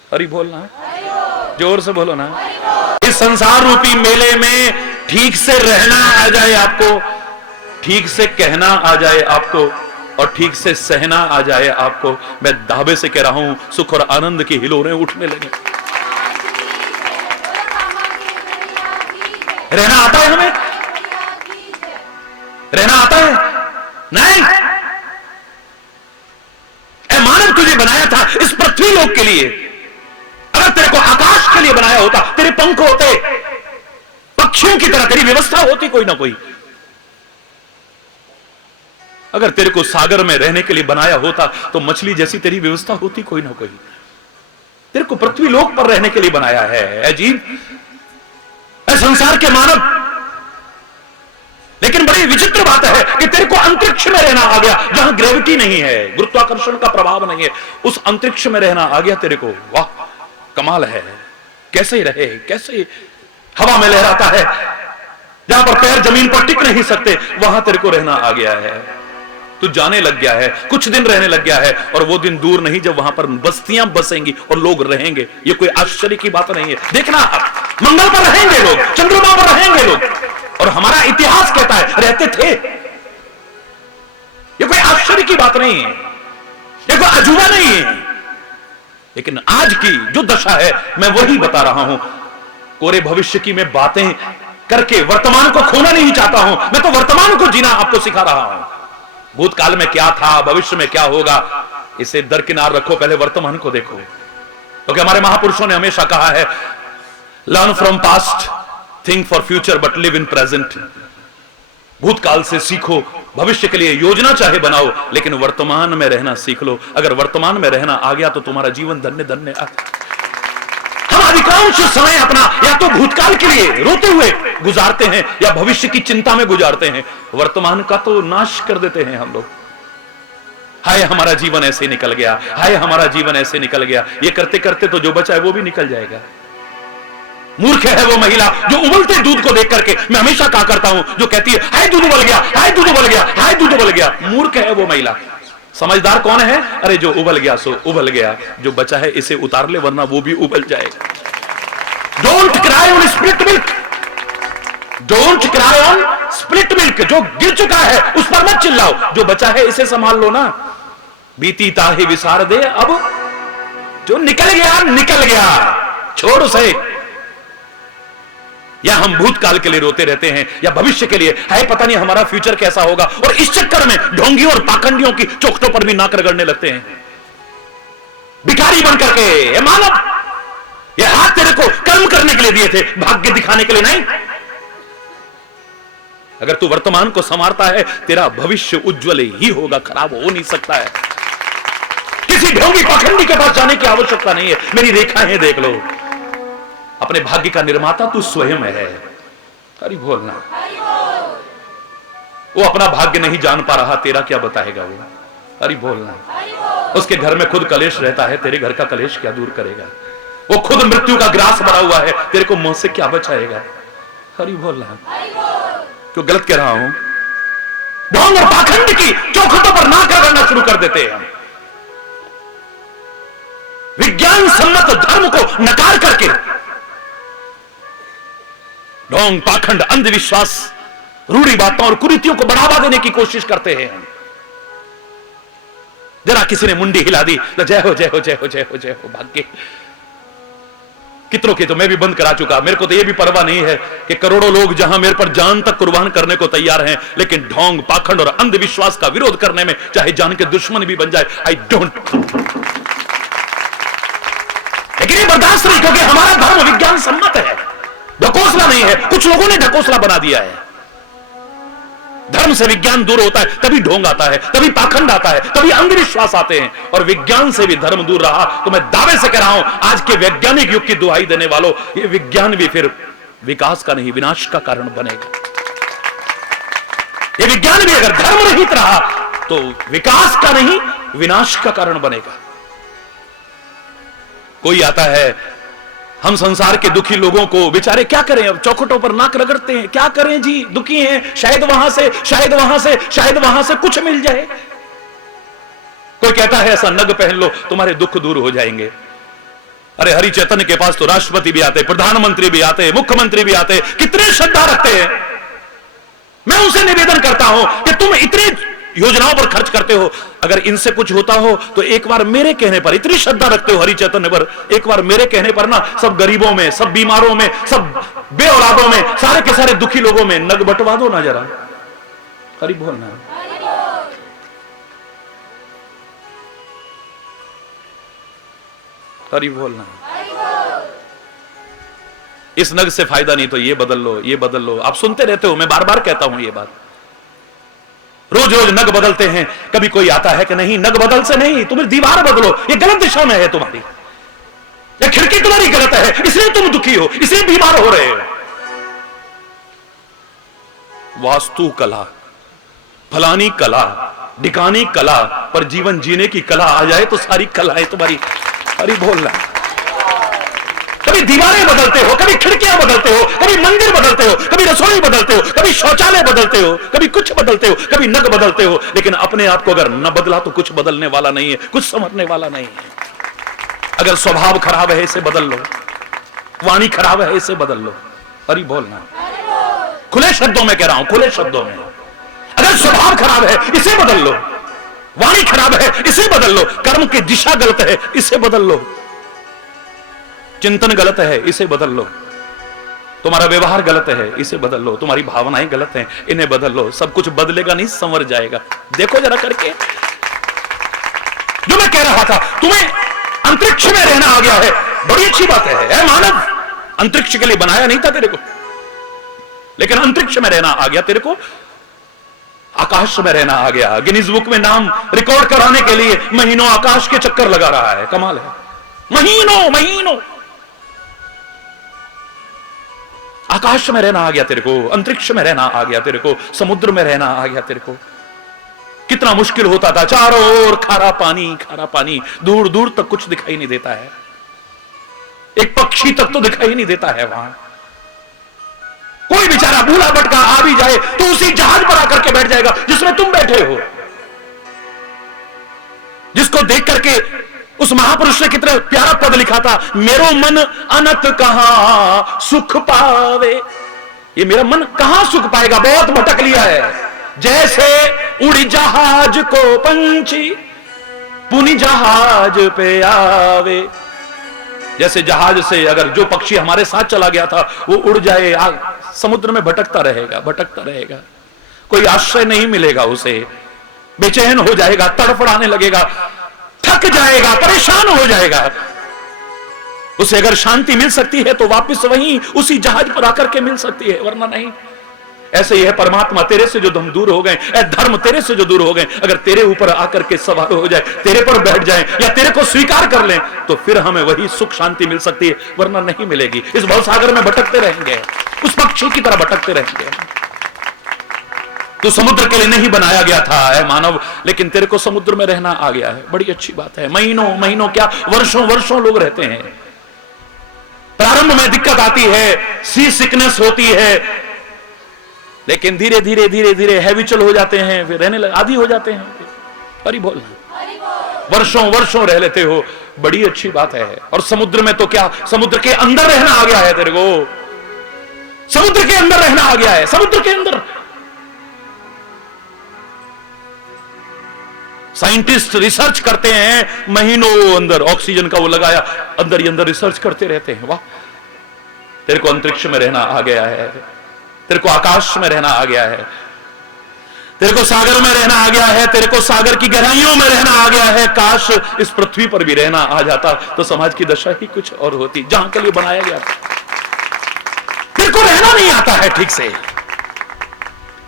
हरि बोलना, जोर से बोलो ना। इस संसार रूपी मेले में ठीक से रहना आ जाए आपको, ठीक से कहना आ जाए आपको, और ठीक से सहना आ जाए आपको। मैं दावे से कह रहा हूं, सुख और आनंद की हिलोरें उठने लगे। रहना आता है हमें? रहना आता है? नहीं। ए मानव, तुझे बनाया था इस पृथ्वी लोक के लिए। अगर तेरे को आकाश के लिए बनाया होता, तेरे पंख होते, पक्षियों की तरह तेरी व्यवस्था होती कोई ना कोई। अगर तेरे को सागर में रहने के लिए बनाया होता तो मछली जैसी तेरी व्यवस्था होती कोई ना कोई। तेरे को पृथ्वी लोक पर रहने के लिए बनाया है। अजीब संसार के मानव, लेकिन बड़ी विचित्र बात है कि तेरे को अंतरिक्ष में रहना आ गया, जहां ग्रेविटी नहीं है, गुरुत्वाकर्षण का प्रभाव नहीं है, उस अंतरिक्ष में रहना आ गया तेरे को। वाह, कमाल है। कैसे रहे, कैसे हवा में लहराता है, जहां पर पैर जमीन पर टिक नहीं सकते, वहां तेरे को रहना आ गया है। तू जाने लग गया है, कुछ दिन रहने लग गया है, और वो दिन दूर नहीं जब वहां पर बस्तियां बसेंगी और लोग रहेंगे। ये कोई आश्चर्य की बात नहीं है। देखना, आप मंगल पर रहेंगे लोग, चंद्रमा पर रहेंगे लोग, और हमारा इतिहास कहता है रहते थे। ये कोई आश्चर्य की बात नहीं है, ये कोई अजूबा नहीं है। लेकिन आज की जो दशा है, मैं वही बता रहा हूं। कोरे भविष्य की मैं बातें करके वर्तमान को खोना नहीं चाहता हूं। मैं तो वर्तमान को जीना आपको सिखा रहा हूं। भूतकाल में क्या था, भविष्य में क्या होगा, इसे दरकिनार रखो, पहले वर्तमान को देखो। क्योंकि हमारे महापुरुषों ने हमेशा कहा है, learn from past, think for future but live in present. भूतकाल से सीखो, भविष्य के लिए योजना चाहे बनाओ, लेकिन वर्तमान में रहना सीख लो। अगर वर्तमान में रहना आ गया तो तुम्हारा जीवन धन्य धन्य। हम अधिकांश समय अपना या तो भूतकाल के लिए रोते हुए गुजारते हैं या भविष्य की चिंता में गुजारते हैं। वर्तमान का तो नाश कर देते हैं हम लोग। हाय हमारा जीवन ऐसे निकल गया, हाय हमारा जीवन ऐसे निकल गया। ये करते करते तो जो बचा है वो भी निकल जाएगा। मूर्ख है वो महिला जो उबलते दूध को देख करके, मैं हमेशा कहा करता हूं, जो कहती है हाय दूध उबल गया, हाय दूध उबल गया, हाय दूध उबल गया। मूर्ख है वो महिला। समझदार कौन है? अरे जो उबल गया सो उबल गया, जो बचा है इसे उतार ले वरना वो भी उबल जाएगा। Don't cry on split milk, don't cry on split milk. जो गिर चुका है उस पर मत चिल्लाओ, जो बचा है इसे संभाल लो ना। बीती ताही विसार दे, अब जो निकल गया निकल गया, छोड़ उसे। या हम भूतकाल के लिए रोते रहते हैं या भविष्य के लिए, है पता नहीं हमारा फ्यूचर कैसा होगा, और इस चक्कर में ढोंगियों और पाखंडियों की चोखटों पर भी नाक रगड़ने लगते हैं भिखारी बन करके। ये मानव, ये हाथ तेरे को कर्म करने के लिए दिए थे, भाग्य दिखाने के लिए नहीं। अगर तू वर्तमान को संवारता है, तेरा भविष्य उज्जवल ही होगा, खराब हो नहीं सकता है। किसी ढोंगी पाखंडी के पास जाने की आवश्यकता नहीं है। मेरी रेखाएं देख लो, अपने भाग्य का निर्माता तू स्वयं है। हरि बोलना। वो अपना भाग्य नहीं जान पा रहा, तेरा क्या बताएगा वो? हरि बोलना। उसके घर में खुद कलेश रहता है, तेरे घर का कलेश क्या दूर करेगा? वो खुद मृत्यु का ग्रास भरा हुआ है, तेरे को मुंह से क्या बचाएगा? हरि बोलना। क्यों गलत कह रहा हूं? ढोंग और पाखंड की चौखटों पर नाक रगड़ना शुरू कर देते हैं। विज्ञान सम्मत धर्म को नकार करके ढोंग, पाखंड, अंधविश्वास, रूढ़ी बातों और कुरीतियों को बढ़ावा देने की कोशिश करते हैं। जरा किसी ने मुंडी हिला दी तो जय हो जय हो जय हो जय हो जय हो, भाग्य। कितनों की तो मैं भी बंद करा चुका। मेरे को तो यह भी परवाह नहीं है कि करोड़ों लोग जहां मेरे पर जान तक कुर्बान करने को तैयार हैं, लेकिन ढोंग, पाखंड और अंधविश्वास का विरोध करने में चाहे जान के दुश्मन भी बन जाए, आई डोंट। लेकिन ये बर्दाश्त नहीं, क्योंकि हमारा धर्म विज्ञान सम्मत है, ढकोसला नहीं है। कुछ लोगों ने ढकोसला बना दिया है। धर्म से विज्ञान दूर होता है तभी ढोंग आता है, तभी पाखंड आता है, तभी अंधविश्वास आते हैं, और विज्ञान से भी धर्म दूर रहा तो मैं दावे से कह रहा हूं, आज के वैज्ञानिक युग की दुहाई देने वालों, ये विज्ञान भी फिर विकास का नहीं विनाश का कारण बनेगा। ये विज्ञान भी अगर धर्म रहित रहा तो विकास का नहीं विनाश का कारण बनेगा। कोई आता है, हम संसार के दुखी लोगों को, बेचारे क्या करें, अब चौखटों पर नाक रगड़ते हैं, क्या करें जी, दुखी हैं, शायद वहां से शायद वहां से शायद वहां से कुछ मिल जाए। कोई कहता है ऐसा नग पहन लो तुम्हारे दुख दूर हो जाएंगे। अरे हरि चैतन्य के पास तो राष्ट्रपति भी आते, प्रधानमंत्री भी आते, मुख्यमंत्री भी आते, कितने श्रद्धा रखते हैं। मैं उनसे निवेदन करता हूं कि तुम इतने योजनाओं पर खर्च करते हो, अगर इनसे कुछ होता हो तो एक बार मेरे कहने पर, इतनी श्रद्धा रखते हो हरि चैतन्य पर, एक बार मेरे कहने पर ना सब गरीबों में, सब बीमारों में, सब बेऔलादों में, सारे के सारे दुखी लोगों में नग बंटवा दो ना जरा। हरि बोलना। हरि बोलना। इस नग से फायदा नहीं तो ये बदल लो, ये बदल लो। आप सुनते रहते हो, मैं बार बार कहता हूं ये बात। रोज रोज नग बदलते हैं। कभी कोई आता है कि नहीं नग बदल से नहीं, तुम्हें दीवार बदलो, ये गलत दिशा में है तुम्हारी, या खिड़की तुम्हारी गलत है, इसलिए तुम दुखी हो, इसलिए बीमार हो रहे हो। वास्तु कला, फलानी कला, ढिकानी कला, पर जीवन जीने की कला आ जाए तो सारी कलाएं तुम्हारी। हरि बोलना। कभी दीवारें बदलते हो, कभी खिड़कियां बदलते हो, कभी मंदिर बदलते हो, कभी रसोई बदलते हो, कभी शौचालय बदलते हो, कभी कुछ बदलते हो, कभी नग बदलते हो, लेकिन अपने आप को अगर न बदला तो कुछ बदलने वाला नहीं है, कुछ समझने वाला नहीं है। अगर स्वभाव खराब है इसे बदल लो, वाणी खराब है इसे बदल लो। हरि बोलना। खुले शब्दों में कह रहा हूं, खुले शब्दों में। अगर स्वभाव खराब है इसे बदल लो, वाणी खराब है इसे बदल लो, कर्म की दिशा गलत है इसे बदल लो, चिंतन गलत है इसे बदल लो, तुम्हारा व्यवहार गलत है इसे बदल लो, तुम्हारी भावनाएं गलत हैं इन्हें बदल लो। सब कुछ बदलेगा नहीं, संवर जाएगा। देखो जरा करके। जो मैं कह रहा था, तुम्हें अंतरिक्ष में रहना आ गया है, बड़ी अच्छी बात है। मानव अंतरिक्ष के लिए बनाया नहीं था तेरे को, लेकिन अंतरिक्ष में रहना आ गया तेरे को, आकाश में रहना आ गया। गिनीज बुक में नाम रिकॉर्ड कराने के लिए महीनों आकाश के चक्कर लगा रहा है। कमाल है। महीनों महीनों आकाश में रहना आ गया तेरे को, अंतरिक्ष में रहना आ गया तेरे को, समुद्र में रहना आ गया तेरे को। कितना मुश्किल होता था, चारों ओर खारा पानी, दूर दूर तक कुछ दिखाई नहीं देता है। एक पक्षी तक तो दिखाई नहीं देता है वहां। कोई बेचारा बूढ़ा भटका आ भी जाए तो उसी जहाज पर आकर के बैठ जाएगा जिसमें तुम बैठे हो, जिसको देख करके उस महापुरुष ने कितना प्यारा पद लिखा था, मेरो मन अनत कहां सुख पावे। ये मेरा मन कहां सुख पाएगा, बहुत भटक लिया है। जैसे उड़ी जहाज को पंछी पुनि जहाज पे आवे। जैसे जहाज से अगर जो पक्षी हमारे साथ चला गया था वो उड़ जाए, समुद्र में भटकता रहेगा, भटकता रहेगा, कोई आश्रय नहीं मिलेगा उसे, बेचैन हो जाएगा, तड़फड़ाने लगेगा, थक जाएगा, परेशान हो जाएगा। उसे अगर शांति मिल सकती है तो वापस वहीं उसी जहाज पर आकर के मिल सकती है, वरना नहीं। ऐसे ही है परमात्मा, तेरे से जो हम दूर हो गए, धर्म तेरे से जो दूर हो गए, अगर तेरे ऊपर आकर के सवार हो जाए, तेरे पर बैठ जाए या तेरे को स्वीकार कर लें तो फिर हमें वही सुख शांति मिल सकती है, वरना नहीं मिलेगी। इस भवसागर में भटकते रहेंगे, उस पक्षी की तरह भटकते रहेंगे। तो समुद्र के लिए नहीं बनाया गया था है मानव, लेकिन तेरे को समुद्र में रहना आ गया है, बड़ी अच्छी बात है। महीनों महीनों क्या वर्षों वर्षों लोग रहते हैं। प्रारंभ में दिक्कत आती है, सी सिकनेस होती है, लेकिन धीरे धीरे धीरे धीरे हैबिचुअल हो जाते हैं, फिर रहने आदि हो जाते हैं। हरि बोल, वर्षों वर्षों रह लेते हो, बड़ी अच्छी बात है। और समुद्र में तो क्या, समुद्र के अंदर रहना आ गया है तेरे को, समुद्र के अंदर रहना आ गया है, समुद्र के अंदर। साइंटिस्ट रिसर्च करते हैं महीनों अंदर, ऑक्सीजन का वो लगाया, अंदर ही अंदर रिसर्च करते रहते हैं। वाह, तेरे को अंतरिक्ष में रहना आ गया है, तेरे को आकाश में रहना आ गया है, तेरे को सागर में रहना आ गया है, तेरे को सागर की गहराइयों में रहना आ गया है। काश इस पृथ्वी पर भी रहना आ जाता तो समाज की दशा ही कुछ और होती, जहां के लिए बनाया गया। तेरे को रहना नहीं आता है ठीक से,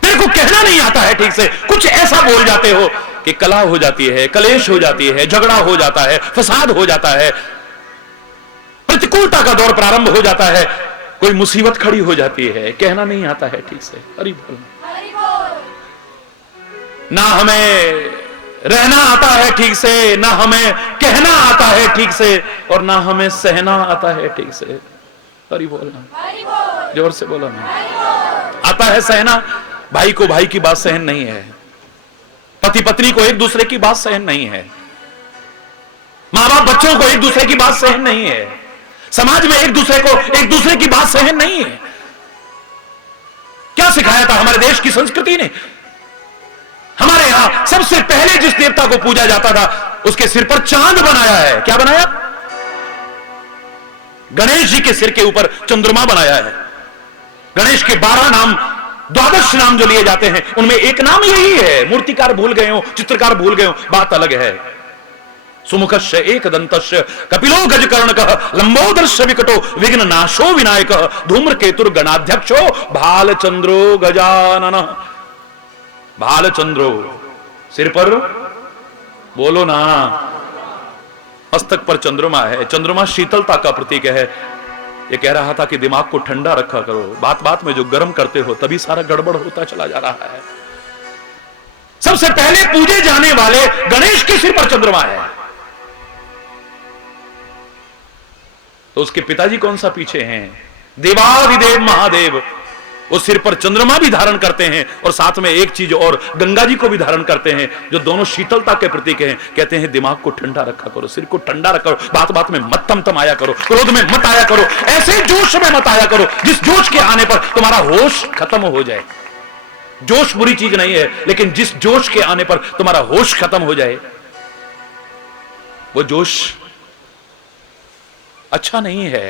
तेरे को कहना नहीं आता है ठीक से, कुछ ऐसा बोल जाते हो कि कलह हो जाती है, कलेश हो जाती है, झगड़ा हो जाता है, फसाद हो जाता है, प्रतिकूलता का दौर प्रारंभ हो जाता है, कोई मुसीबत खड़ी हो जाती है, कहना नहीं आता है ठीक से। हरि बोल। ना हमें रहना आता है ठीक से, ना हमें कहना आता है ठीक से, और ना हमें सहना आता है ठीक से। हरि बोलना, जोर से बोलो ना। आता है सहना, भाई को भाई की बात सहन नहीं है, पति पत्नी को एक दूसरे की बात सहन नहीं है, मां बाप बच्चों को एक दूसरे की बात सहन नहीं है, समाज में एक दूसरे को एक दूसरे की बात सहन नहीं है। क्या सिखाया था हमारे देश की संस्कृति ने? हमारे यहां सबसे पहले जिस देवता को पूजा जाता था उसके सिर पर चांद बनाया है। क्या बनाया? गणेश जी के सिर के ऊपर चंद्रमा बनाया है। गणेश के 12 नाम, 12 नाम जो लिए जाते हैं उनमें एक नाम यही है। मूर्तिकार भूल गए हो, चित्रकार भूल गए हो, बात अलग है। सुमुखस्य एकदंतस्य कपिलो गजकर्णकः लंबोदरस्य विकटो विघ्न नाशो विनायकः धूम्रकेतुर गणाध्यक्षो भालचंद्रो गजानन। भालचंद्रो, सिर पर बोलो ना, मस्तक पर चंद्रमा है। चंद्रमा शीतलता का प्रतीक है। ये कह रहा था कि दिमाग को ठंडा रखा करो, बात बात में जो गर्म करते हो तभी सारा गड़बड़ होता चला जा रहा है। सबसे पहले पूजे जाने वाले गणेश के सिर पर चंद्रमा है, तो उसके पिताजी कौन सा पीछे हैं? देवादिदेव महादेव। उस सिर पर चंद्रमा भी धारण करते हैं और साथ में एक चीज और, गंगा जी को भी धारण करते हैं, जो दोनों शीतलता के प्रतीक हैं। कहते हैं दिमाग को ठंडा रखा करो, सिर को ठंडा रखा करो, बात बात में मत तमतमाया करो, क्रोध में मत आया करो, ऐसे जोश में मत आया करो जिस जोश के आने पर तुम्हारा होश खत्म हो जाए। जोश बुरी चीज नहीं है, लेकिन जिस जोश के आने पर तुम्हारा होश खत्म हो जाए वो जोश अच्छा नहीं है।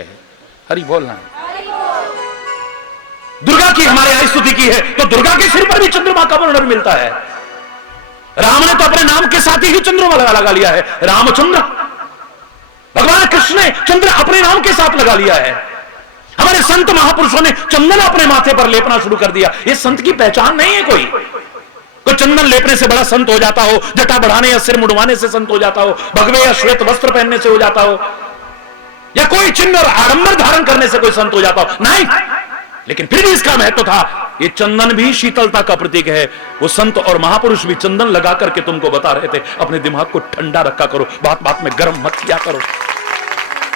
हरि बोलना। दुर्गा की हमारे यहाँ स्तुति की है तो दुर्गा के सिर पर भी चंद्रमा का वर्णन मिलता है। राम ने तो अपने नाम के साथ ही चंद्रमा लगा लिया है, रामचंद्र। भगवान कृष्ण ने चंद्र अपने नाम के साथ लगा लिया है। हमारे संत महापुरुषों ने चंदन अपने माथे पर लेपना शुरू कर दिया। ये संत की पहचान नहीं है। कोई चंदन लेपने से बड़ा संत हो जाता हो, जटा बढ़ाने या सिर मुड़वाने से संत हो जाता हो, भगवे या श्वेत वस्त्र पहनने से हो जाता हो, या कोई चिन्ह और आडंबर धारण करने से कोई संत हो जाता हो, नहीं। लेकिन फिर भी इसका महत्व था। ये चंदन भी शीतलता का प्रतीक है। वो संत और महापुरुष भी चंदन लगा करके तुमको बता रहे थे अपने दिमाग को ठंडा रखा करो, बात बात में गर्म मत किया करो।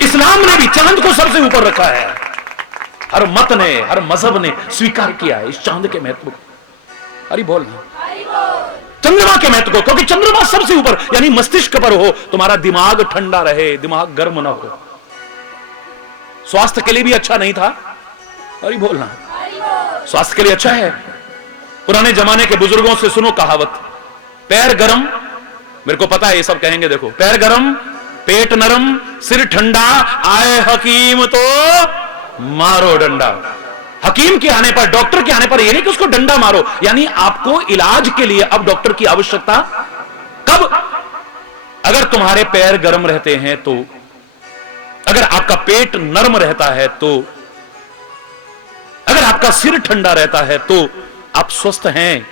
इस्लाम ने भी चांद को सबसे ऊपर रखा है। हर मत ने, हर मजहब ने स्वीकार किया है इस चांद के महत्व को। अरे बोल चंद्रमा के महत्व को, क्योंकि चंद्रमा सबसे ऊपर, यानी मस्तिष्क पर हो, तुम्हारा दिमाग ठंडा रहे, दिमाग गर्म ना हो। स्वास्थ्य के लिए भी अच्छा नहीं था। अरे बोलना, स्वास्थ्य के लिए अच्छा है। पुराने जमाने के बुजुर्गों से सुनो कहावत, पैर गरम, मेरे को पता है ये सब कहेंगे, देखो, पैर गरम पेट नरम सिर ठंडा, आए हकीम तो मारो डंडा। हकीम के आने पर, डॉक्टर के आने पर, ये नहीं कि उसको डंडा मारो, यानी आपको इलाज के लिए अब डॉक्टर की आवश्यकता कब? अगर तुम्हारे पैर गर्म रहते हैं तो, अगर आपका पेट नरम रहता है तो, अगर आपका सिर ठंडा रहता है तो आप स्वस्थ हैं।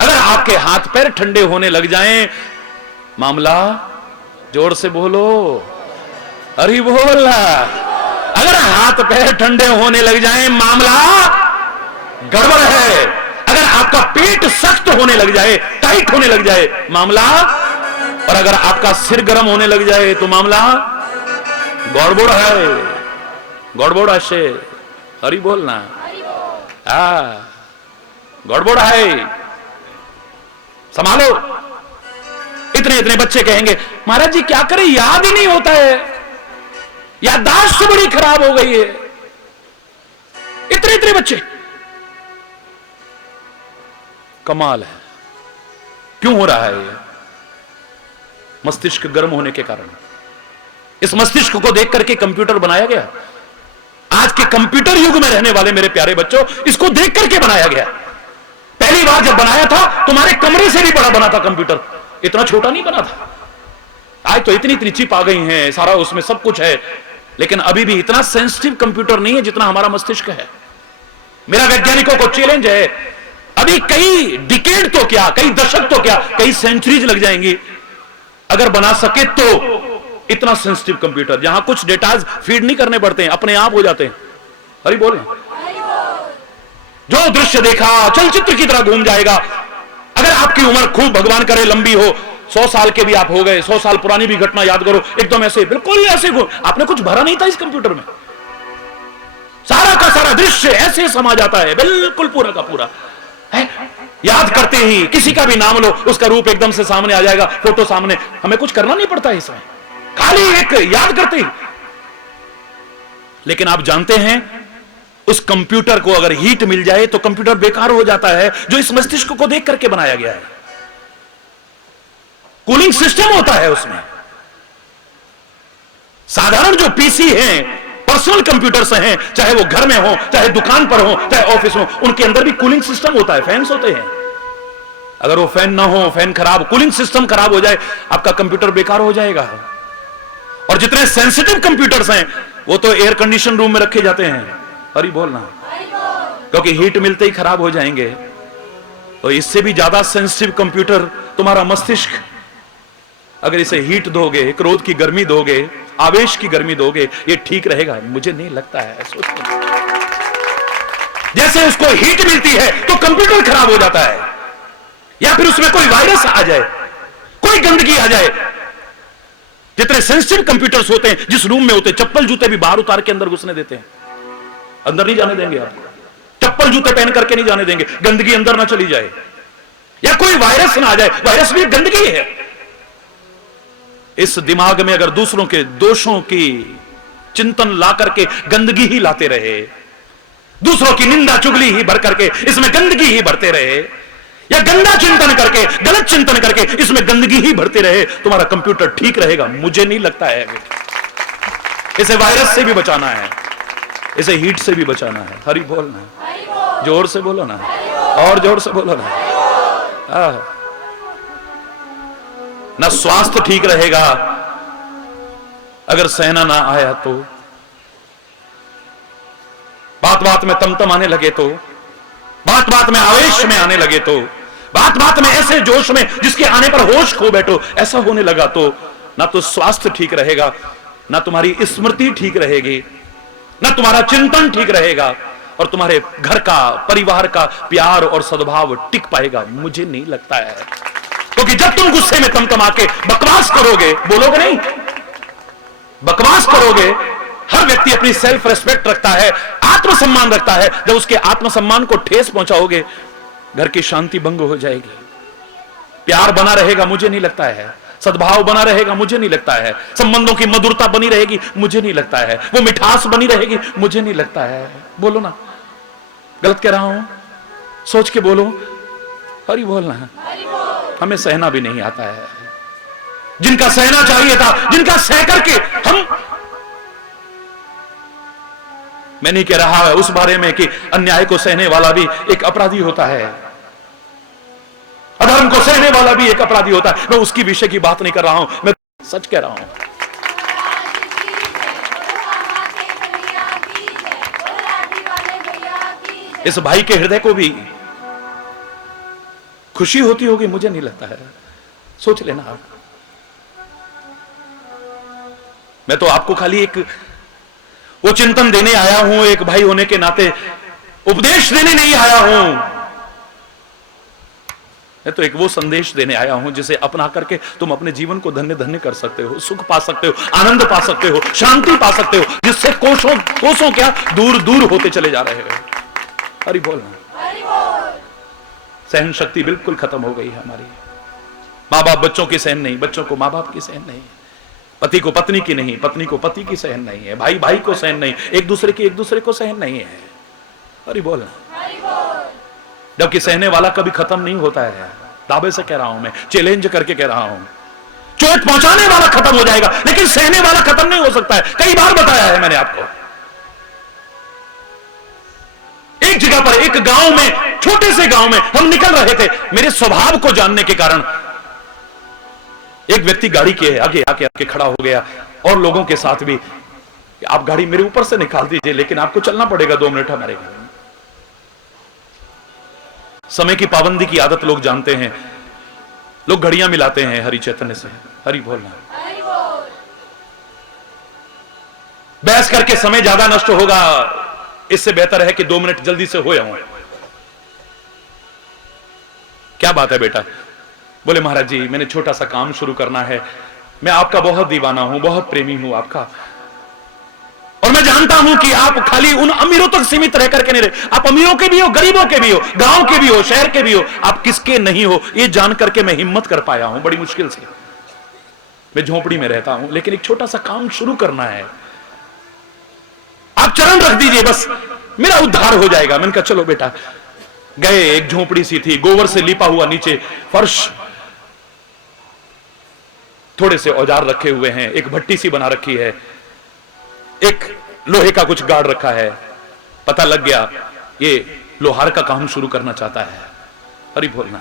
अगर आपके हाथ पैर ठंडे होने लग जाएं, मामला, जोर से बोलो, अरे बोला, अगर हाथ पैर ठंडे होने लग जाएं, मामला गड़बड़ है। अगर आपका पेट सख्त होने लग जाए, टाइट होने लग जाए, मामला, और अगर आपका सिर गर्म होने लग जाए तो मामला गड़बड़ है, गड़बड़ है। हरी बोलना, गड़बड़ है, संभालो। इतने इतने बच्चे कहेंगे, महाराज जी क्या करें, याद ही नहीं होता है, याददाश्त तो बड़ी खराब हो गई है। इतने इतने बच्चे, कमाल है। क्यों हो रहा है ये? मस्तिष्क गर्म होने के कारण। इस मस्तिष्क को देख करके कंप्यूटर बनाया गया। आज के कंप्यूटर युग में रहने वाले मेरे प्यारे बच्चों, इसको देख करके बनाया गया। पहली बार जब बनाया था, तुम्हारे कमरे से भी बड़ा बना था कंप्यूटर, इतना छोटा नहीं बना था। आज तो इतनी इतनी चिप आ गई हैं, सारा उसमें सब कुछ है, लेकिन अभी भी इतना सेंसिटिव कंप्यूटर नहीं है जितना हमारा मस्तिष्क है। मेरा वैज्ञानिकों को चैलेंज है, अभी कई डिकेड तो क्या, कई दशक तो क्या, कई सेंचुरीज लग जाएंगी अगर बना सके तो इतना सेंसिटिव कंप्यूटर, जहां कुछ डेटाज फीड नहीं करने पड़ते हैं, अपने आप हो जाते हैं। अरे बोल, जो दृश्य देखा चलचित्र की तरह घूम जाएगा। अगर आपकी उम्र खूब भगवान करे लंबी हो, 100 साल के भी आप हो गए, 100 साल पुरानी भी घटना याद करो, एकदम ऐसे बिल्कुल ऐसे आपने कुछ भरा नहीं था इस कंप्यूटर में, सारा का सारा दृश्य ऐसे समा जाता है, बिल्कुल पूरा का पूरा है। याद करते ही किसी का भी नाम लो, उसका रूप एकदम से सामने आ जाएगा, फोटो सामने, हमें कुछ करना नहीं पड़ता इसमें, खाली एक याद करते ही। लेकिन आप जानते हैं, उस कंप्यूटर को अगर हीट मिल जाए तो कंप्यूटर बेकार हो जाता है, जो इस मस्तिष्क को देख करके बनाया गया है। कूलिंग सिस्टम होता है उसमें। साधारण जो पीसी हैं, पर्सनल कंप्यूटर्स हैं, चाहे वो घर में हो, चाहे दुकान पर हो, चाहे ऑफिस हो, उनके अंदर भी कूलिंग सिस्टम होता है, फैंस होते हैं। अगर वो फैन ना हो, फैन खराब, कूलिंग सिस्टम खराब हो जाए, आपका कंप्यूटर बेकार हो जाएगा। और जितने सेंसिटिव कंप्यूटर्स हैं वो तो एयर कंडीशन रूम में रखे जाते हैं। अरे बोलना, क्योंकि हीट मिलते ही खराब हो जाएंगे। तो इससे भी ज्यादा सेंसिटिव कंप्यूटर तुम्हारा मस्तिष्क, अगर इसे हीट दोगे, क्रोध की गर्मी दोगे, आवेश की गर्मी दोगे, ये ठीक रहेगा? मुझे नहीं लगता है। जैसे उसको हीट मिलती है तो कंप्यूटर खराब हो जाता है, या फिर उसमें कोई वायरस आ जाए, कोई गंदगी आ जाए। जितने सेंसिटिव कंप्यूटर्स होते हैं, जिस रूम में होते हैं, चप्पल जूते भी बाहर उतार के अंदर घुसने देते हैं, अंदर नहीं जाने देंगे आपको, चप्पल जूते पहन करके नहीं जाने देंगे, गंदगी अंदर ना चली जाए, या कोई वायरस ना आ जाए। वायरस भी गंदगी है। इस दिमाग में अगर दूसरों के दोषों की चिंतन ला करके गंदगी ही लाते रहे, दूसरों की निंदा चुगली ही भर करके इसमें गंदगी ही भरते रहे, या गंदा चिंतन करके, गलत चिंतन करके इसमें गंदगी ही भरते रहे, तुम्हारा कंप्यूटर ठीक रहेगा? मुझे नहीं लगता है। इसे वायरस से भी बचाना है, इसे हीट से भी बचाना है। हरि बोलना है, जोर से बोलो ना, और जोर से बोलो ना। ना स्वास्थ्य ठीक रहेगा अगर सहना ना आया तो, बात बात में तमतम आने लगे तो, बात बात में आवेश में आने लगे तो, बात बात में ऐसे जोश में जिसके आने पर होश खो बैठो, ऐसा होने लगा तो ना तो स्वास्थ्य ठीक रहेगा, ना तुम्हारी स्मृति ठीक रहेगी, ना तुम्हारा चिंतन ठीक रहेगा, और तुम्हारे घर का, परिवार का प्यार और सद्भाव टिक पाएगा? मुझे नहीं लगता है। क्योंकि जब तुम गुस्से में तमतमा के बकवास करोगे, बोलोगे नहीं, बकवास विश्वास करोगे, हर व्यक्ति अपनी सेल्फ रेस्पेक्ट रखता है, आत्मसम्मान रखता है। जब उसके आत्मसम्मान को ठेस पहुंचाओगे, घर की शांति भंग हो जाएगी। प्यार बना रहेगा मुझे नहीं लगता है, सद्भाव बना रहेगा मुझे नहीं लगता है, संबंधों की मधुरता बनी रहेगी मुझे नहीं लगता है, वो मिठास बनी रहेगी मुझे नहीं लगता है। बोलो ना, गलत कह रहा हूं? सोच के बोलो, हरि बोलना है। हमें सहना भी नहीं आता है। जिनका सहना चाहिए था, जिनका सह करके हम, मैं नहीं कह रहा है उस बारे में कि अन्याय को सहने वाला भी एक अपराधी होता है, अधर्म को सहने वाला भी एक अपराधी होता है। मैं उसकी विषय की बात नहीं कर रहा हूं, मैं सच कह रहा हूं। इस भाई के हृदय को भी खुशी होती होगी मुझे नहीं लगता है। सोच लेना आप। मैं तो आपको खाली एक वो चिंतन देने आया हूं, एक भाई होने के नाते उपदेश देने नहीं आया हूं। मैं तो एक वो संदेश देने आया हूं जिसे अपना करके तुम अपने जीवन को धन्य धन्य कर सकते हो, सुख पा सकते हो, आनंद पा सकते हो, शांति पा सकते हो, जिससे कोसों कोसों क्या दूर दूर होते चले जा रहे हो। हरि बोल। सहन शक्ति बिल्कुल खत्म हो गई है हमारी। माँ बाप बच्चों की सहन नहीं, बच्चों को माँ बाप की सहन नहीं, पति को पत्नी की नहीं, पत्नी को पति की सहन नहीं है, भाई भाई को सहन नहीं, एक दूसरे को सहन नहीं है। हरि बोल। जबकि सहने वाला कभी खत्म नहीं होता है। दावे से कह रहा हूं, मैं चैलेंज करके कह रहा हूं, चोट पहुंचाने वाला खत्म हो जाएगा लेकिन सहने वाला खत्म नहीं हो सकता है। कई बार बताया है मैंने आपको। एक जगह पर, एक गांव में, छोटे से गांव में हम निकल रहे थे। मेरे स्वभाव को जानने के कारण एक व्यक्ति गाड़ी के आगे आके खड़ा हो गया और लोगों के साथ भी, आप गाड़ी मेरे ऊपर से निकाल दीजिए लेकिन आपको चलना पड़ेगा 2 मिनट हमारे घर। समय की पाबंदी की आदत लोग जानते हैं, लोग घड़ियां मिलाते हैं हरि चैतन्य से। हरि बोलना। बहस करके समय ज्यादा नष्ट होगा, इससे बेहतर है कि 2 मिनट जल्दी से हो जाऊं। क्या बात है बेटा? बोले महाराज जी मैंने छोटा सा काम शुरू करना है, मैं आपका बहुत दीवाना हूं, बहुत प्रेमी हूं आपका, और मैं जानता हूं कि आप खाली उन अमीरों तक सीमित रह करके नहीं रहे, आप अमीरों के भी हो, गरीबों के भी हो, गांव के भी हो, शहर के भी हो, आप किसके नहीं हो ये जान करके मैं हिम्मत कर पाया हूं बड़ी मुश्किल से। मैं झोपड़ी में रहता हूं लेकिन एक छोटा सा काम शुरू करना है, आप चरण रख दीजिए बस मेरा उद्धार हो जाएगा। मैंने कहा चलो बेटा। गए, एक झोपड़ी सी थी, गोबर से लिपा हुआ, नीचे फर्श, थोड़े से औजार रखे हुए हैं, एक भट्टी सी बना रखी है, एक लोहे का कुछ गाड़ रखा है। पता लग गया ये लोहार का काम शुरू करना चाहता है। हरि बोलना।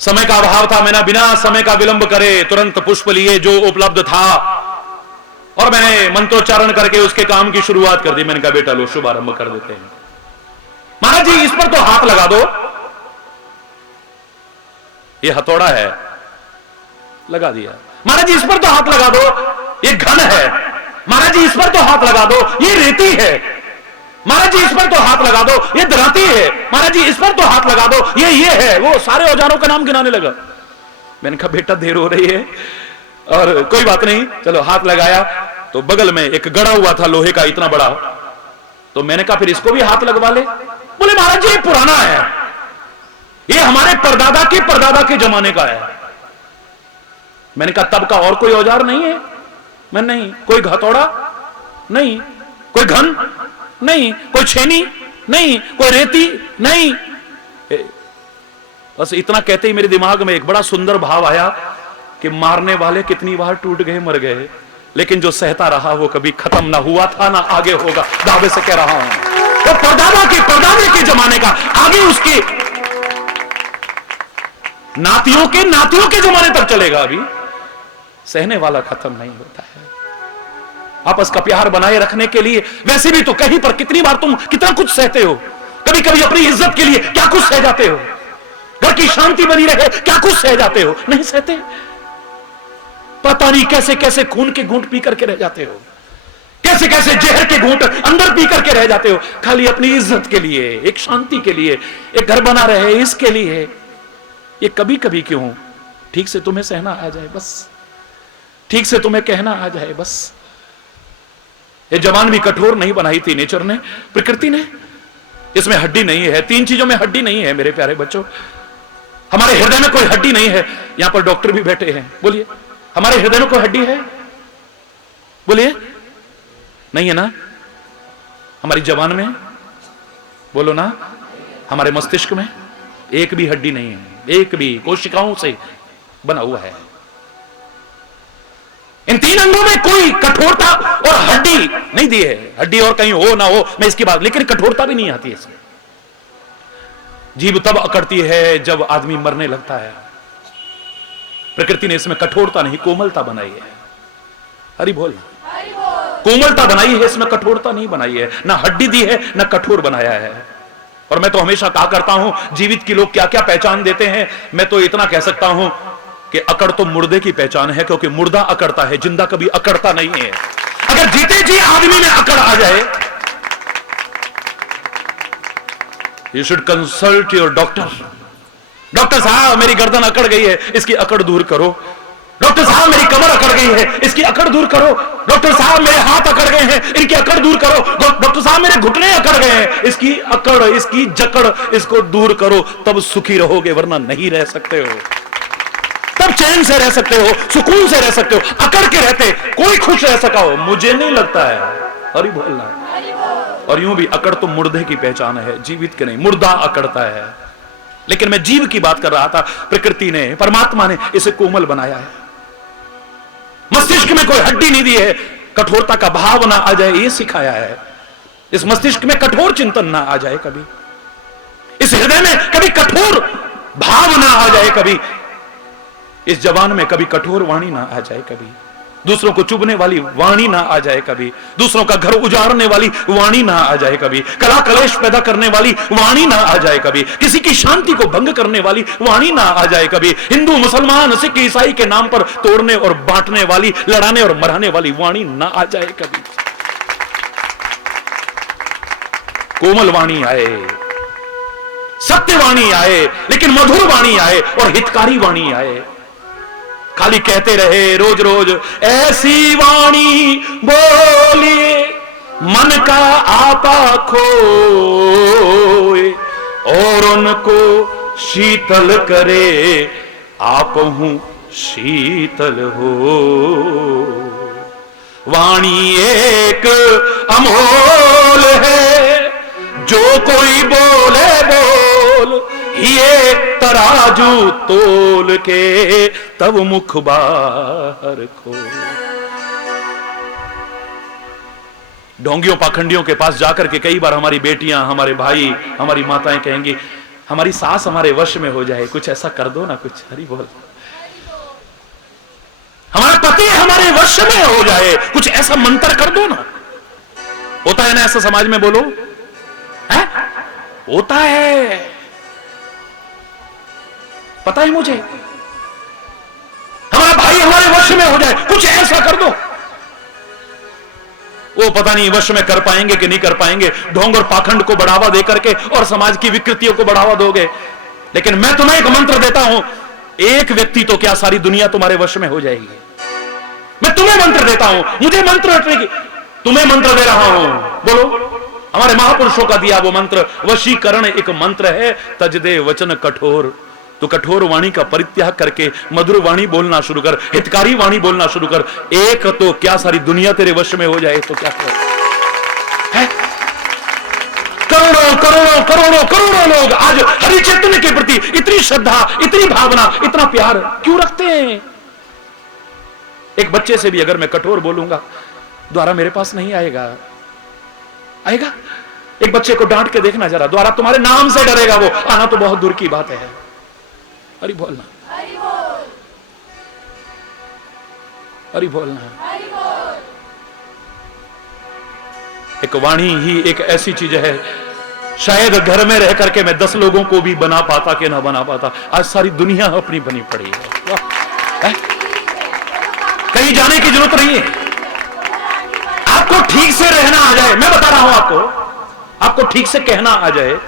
समय का अभाव था, मैंने बिना समय का विलंब करे तुरंत पुष्प लिए जो उपलब्ध था और मैंने मंत्रोच्चारण करके उसके काम की शुरुआत कर दी। मैंने कहा बेटा लो शुभारंभ कर देते हैं। महाराज जी इस पर तो हाथ लगा दो। ये हथौड़ा है, लगा दिया। महाराज जी इस पर तो हाथ लगा दो, ये घन है। महाराज जी इस पर तो हाथ लगा दो, ये रेती है। महाराज जी इस पर तो हाथ लगा दो, ये दराती है। महाराज जी इस पर तो हाथ लगा दो, ये है। वो सारे औजारों का नाम गिनाने लगा। मैंने कहा बेटा देर हो रही है और कोई बात नहीं, चलो हाथ लगाया तो बगल में एक गड़ा हुआ था लोहे का इतना बड़ा, तो मैंने कहा फिर इसको भी हाथ लगवा ले। बोले महाराज जी ये पुराना है, ये हमारे परदादा के जमाने का है। मैंने कहा तब का और कोई औजार नहीं है? मैं नहीं, कोई हथौड़ा नहीं, कोई घन नहीं, कोई छेनी नहीं, कोई रेती नहीं। बस इतना कहते ही मेरे दिमाग में एक बड़ा सुंदर भाव आया कि मारने वाले कितनी बार टूट गए, मर गए, लेकिन जो सहता रहा वो कभी खत्म ना हुआ था ना आगे होगा। दावे से कह रहा हूं वो परदादे के जमाने का, आगे उसके नातियों के जमाने तक चलेगा। अभी सहने वाला खत्म नहीं होता है। आपस का प्यार बनाए रखने के लिए वैसे भी तो कहीं पर कितनी बार तुम कितना कुछ सहते हो, कभी कभी अपनी इज्जत के लिए क्या कुछ सह जाते हो, घर की शांति बनी रहे क्या कुछ सह जाते हो, नहीं सहते। पता नहीं कैसे कैसे खून के घूंट पी करके रह जाते हो, कैसे कैसे जहर के घूंट अंदर पी करके रह जाते हो, खाली अपनी इज्जत के लिए, एक शांति के लिए, एक घर बना रहे इसके लिए। ये कभी कभी क्यों ठीक से तुम्हें सहना आ जाए, बस ठीक से तुम्हें कहना आ जाए बस। ये जवान भी कठोर नहीं बनाई थी नेचर ने, प्रकृति ने। इसमें हड्डी नहीं है, 3 चीजों में हड्डी नहीं है मेरे प्यारे बच्चों। हमारे हृदय में कोई हड्डी नहीं है। यहां पर डॉक्टर भी बैठे हैं, बोलिए हमारे हृदय में कोई हड्डी है? बोलिए नहीं है ना। हमारी जबान में बोलो ना, हमारे मस्तिष्क में एक भी हड्डी नहीं है, एक भी, कोशिकाओं से बना हुआ है। इन 3 अंगों में कोई कठोरता और हड्डी नहीं दी है। हड्डी और कहीं हो ना हो मैं इसकी बात, लेकिन कठोरता भी नहीं आती है इसमें। जीभ तब अकड़ती है जब आदमी मरने लगता है। प्रकृति ने इसमें कठोरता नहीं, कोमलता बनाई है। हरि बोल। कोमलता बनाई है, इसमें कठोरता नहीं बनाई है। ना हड्डी दी है, ना कठोर बनाया है। और मैं तो हमेशा कहा करता हूं, जीवित की लोग क्या क्या पहचान देते हैं। मैं तो इतना कह सकता हूं कि अकड़ तो मुर्दे की पहचान है, क्योंकि मुर्दा अकड़ता है, जिंदा कभी अकड़ता नहीं है। अगर जीते जी आदमी में अकड़ आ जाए, you should consult your doctor. Doctor साहब मेरी गर्दन अकड़ गई है, इसकी अकड़ दूर करो। डॉक्टर साहब मेरी कमर अकड़ गई है, इसकी अकड़ दूर करो। डॉक्टर साहब मेरे हाथ अकड़ गए हैं, इनकी अकड़ दूर करो। डॉक्टर साहब मेरे घुटने अकड़ गए हैं, इसकी अकड़, इसकी जकड़, इसको दूर करो। तब सुखी रहोगे, वरना नहीं रह सकते हो। तब चैन से रह सकते हो, सुकून से रह सकते हो। अकड़ के रहते कोई खुश रह सका हो, मुझे नहीं लगता है। हरि बोलना। और यूं भी अकड़ तो मुर्दे की पहचान है, जीवित के नहीं। मुर्दा अकड़ता है। लेकिन मैं जीव की बात कर रहा था। प्रकृति ने, परमात्मा ने इसे कोमल बनाया है। मस्तिष्क में कोई हड्डी नहीं दी है, कठोरता का भाव ना आ जाए ये सिखाया है। इस मस्तिष्क में कठोर चिंतन ना आ जाए कभी, इस हृदय में कभी कठोर भाव ना आ जाए कभी, इस जबान में कभी कठोर वाणी ना आ जाए कभी, दूसरों को चुभने वाली वाणी ना आ जाए कभी, दूसरों का घर उजाड़ने वाली वाणी ना आ जाए कभी, कला कलेश पैदा करने वाली वाणी ना आ जाए कभी, किसी की शांति को भंग करने वाली वाणी ना आ जाए कभी, हिंदू मुसलमान सिख ईसाई के नाम पर तोड़ने और बांटने वाली, लड़ाने और मराने वाली वाणी ना आ जाए कभी। कोमल वाणी आए, सत्य वाणी आए, लेकिन मधुर वाणी आए और हितकारी वाणी आए। खाली कहते रहे रोज रोज ऐसी वाणी बोलिए मन का आपा खोए और उनको शीतल करे आप हूं शीतल हो। वाणी एक अमोल है, जो कोई बोले बोल, ये तराजू तोल के तब मुख बाहर खो। ढोंगियों पाखंडियों के पास जाकर के कई बार हमारी बेटियां, हमारे भाई, हमारी माताएं कहेंगी हमारी सास हमारे वश में हो जाए, कुछ ऐसा कर दो ना, कुछ। हरि बोल। हमारा पति हमारे वश में हो जाए, कुछ ऐसा मंत्र कर दो ना। होता है ना ऐसा समाज में, बोलो है? होता है, पता है मुझे। हमारा भाई हमारे वश में हो जाए, कुछ ऐसा कर दो। वो पता नहीं वश में कर पाएंगे कि नहीं कर पाएंगे। ढोंग और पाखंड को बढ़ावा देकर के और समाज की विकृतियों को बढ़ावा दोगे। लेकिन मैं तुम्हें एक मंत्र देता हूं, एक व्यक्ति तो क्या सारी दुनिया तुम्हारे वश में हो जाएगी। मैं तुम्हें मंत्र देता हूं, मुझे मंत्र रटने की, तुम्हें मंत्र दे रहा हूं। बोलो, हमारे महापुरुषों का दिया वो मंत्र। वशीकरण एक मंत्र है, तजदे वचन कठोर। तो कठोर वाणी का परित्याग करके मधुर वाणी बोलना शुरू कर, हितकारी वाणी बोलना शुरू कर। एक तो क्या सारी दुनिया तेरे वश में हो जाए तो क्या है? करोड़ों करोड़ों करोड़ों करोड़ों लोग आज हरि चैतन्य के प्रति इतनी श्रद्धा, इतनी भावना, इतना प्यार क्यों रखते हैं? एक बच्चे से भी अगर मैं कठोर बोलूंगा, द्वारा मेरे पास नहीं आएगा। आएगा? एक बच्चे को डांट के देखना जरा, द्वारा तुम्हारे नाम से डरेगा वो, आना तो बहुत दूर की बात है। हरि बोलना, हरि बोलना। एक वाणी ही एक ऐसी चीज है, शायद घर में रह करके मैं 10 लोगों को भी बना पाता कि ना बना पाता। आज सारी दुनिया अपनी बनी पड़ी है, कहीं जाने की जरूरत नहीं है। आपको ठीक से रहना आ जाए, मैं बता रहा हूं आपको ठीक से कहना आ जाए।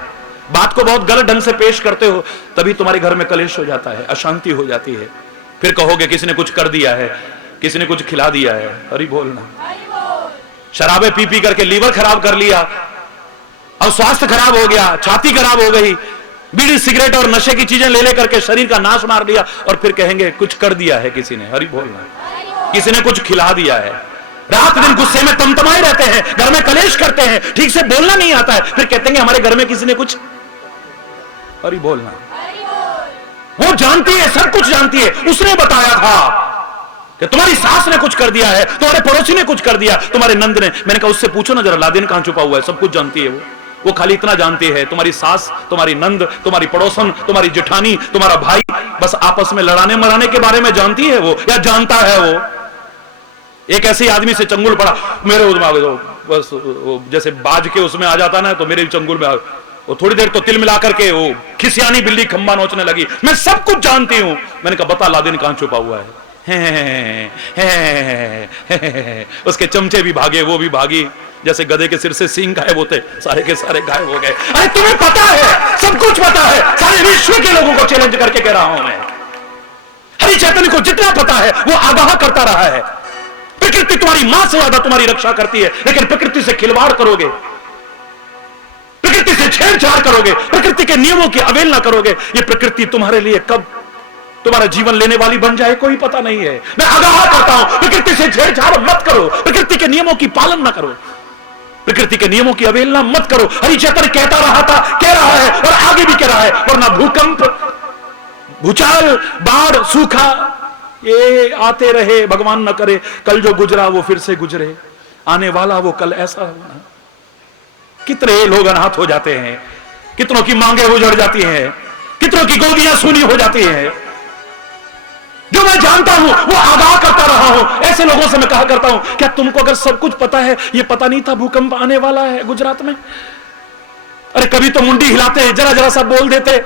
बात को बहुत गलत ढंग से पेश करते हो, तभी तुम्हारे घर में कलेश हो जाता है, अशांति हो जाती है। फिर कहोगे किसी ने कुछ कर दिया है, किसी ने कुछ खिला दिया है, हरि बोलना। शराबे पी पी करके लीवर खराब कर लिया, अब स्वास्थ्य खराब हो गया, छाती खराब हो गई, बीड़ी सिगरेट और नशे की चीजें ले लेकर के शरीर का नाश मार दिया, और फिर कहेंगे कुछ कर दिया है किसी ने, हरि बोलना। किसी ने कुछ खिला दिया है, रात दिन गुस्से में तमतमाए रहते हैं, घर में कलेश करते हैं, ठीक से बोलना नहीं आता है, फिर कहते हैं हमारे घर में किसी ने कुछ, हरि बोलना। वो जानती है, सब कुछ जानती है, उसने बताया था कि तुम्हारी सास ने कुछ कर दिया है, तुम्हारे पड़ोसी ने कुछ कर दिया, तुम्हारे नंद ने। मैंने कहा उससे पूछो ना जरा, लादेन कहां छुपा हुआ है, सब कुछ जानती है वो खाली इतना जानती है, तुम्हारी सास, तुम्हारी नंद, तुम्हारी पड़ोसन, तुम्हारी जेठानी, तुम्हारा भाई, बस आपस में लड़ाने मराने के बारे में जानती है वो, या जानता है वो। एक ऐसे आदमी से चंगुल पड़ा, मेरे दिमाग में बस जैसे बाज के उसमें आ जाता ना, तो मेरे चंगुल में वो थोड़ी देर तो तिल मिला करके वो खिसियानी बिल्ली खंबा नोचने लगी, मैं सब कुछ जानती हूं। मैंने कहा बता लादेन कहां छुपा हुआ है। उसके चमचे भी भागे, वो भी भागी, जैसे गधे के सिर से सींग गायब होते, सारे के सारे गायब हो गए। अरे तुम्हें पता है, सब कुछ पता है, सारे विश्व के लोगों को चैलेंज करके कह रहा हूं मैं। हरि चैतन्य को जितना पता है वो आगाह करता रहा है। प्रकृति तुम्हारी मां से ज्यादा तुम्हारी रक्षा करती है, लेकिन प्रकृति से खिलवाड़ करोगे, प्रकृति से छेड़छाड़ करोगे, प्रकृति के नियमों की अवहेलना करोगे, ये प्रकृति तुम्हारे लिए कब तुम्हारा जीवन लेने वाली बन जाए कोई पता नहीं है। मैं आगाह करता हूं, प्रकृति से छेड़छाड़ मत करो, प्रकृति के नियमों की पालन न करो, प्रकृति के नियमों की अवहेलना मत करो। हरि चैतन्य कहता रहा था, कह रहा है और आगे भी कह रहा है, वरना भूकंप, भूचाल, बाढ़, सूखा ये आते रहे, भगवान न करे कल जो गुजरा वो फिर से गुजरे, आने वाला वो कल ऐसा होना। कितने लोग अनाथ हो जाते हैं, कितनों की मांगे उजड़ जाती हैं, कितनों की गोदियां सूनी हो जाती हैं। जो मैं जानता हूं वो आगाह करता रहा हूं। ऐसे लोगों से मैं कहा करता हूं, क्या तुमको अगर सब कुछ पता है, ये पता नहीं था भूकंप आने वाला है गुजरात में? अरे कभी तो मुंडी हिलाते, जरा जरा सा बोल देते।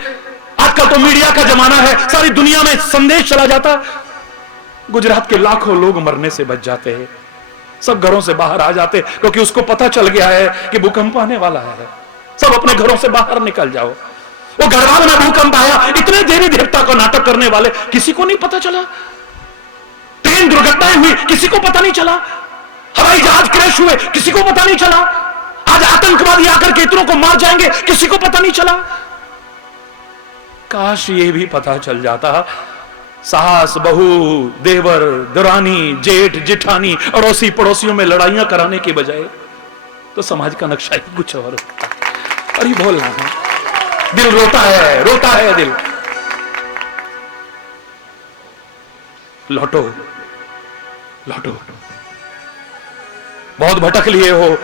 आजकल तो मीडिया का जमाना है, सारी दुनिया में संदेश चला जाता, गुजरात के लाखों लोग मरने से बच जाते हैं, सब घरों से बाहर आ जाते, क्योंकि उसको पता चल गया है कि भूकंप आने वाला है। सब अपने घरों से बाहर निकल जाओ। वो गढ़वाल में भूकंप आया, इतने देवी देवता को नाटक करने वाले किसी को नहीं पता चला। ट्रेन दुर्घटनाएं हुई, किसी को पता नहीं चला। हवाई जहाज क्रैश हुए, किसी को पता नहीं चला। आज आतंकवादी आकर के इतनों को मार जाएंगे, किसी को पता नहीं चला। काश ये भी पता चल जाता। सास, बहू, देवर, दरानी, जेठ, जिठानी, अड़ोसी पड़ोसियों में लड़ाइयां कराने के बजाय तो समाज का नक्शा ही कुछ और होता है। और ये बोलना है, दिल रोता है दिल। लौटो लौटो, बहुत भटक लिए हो,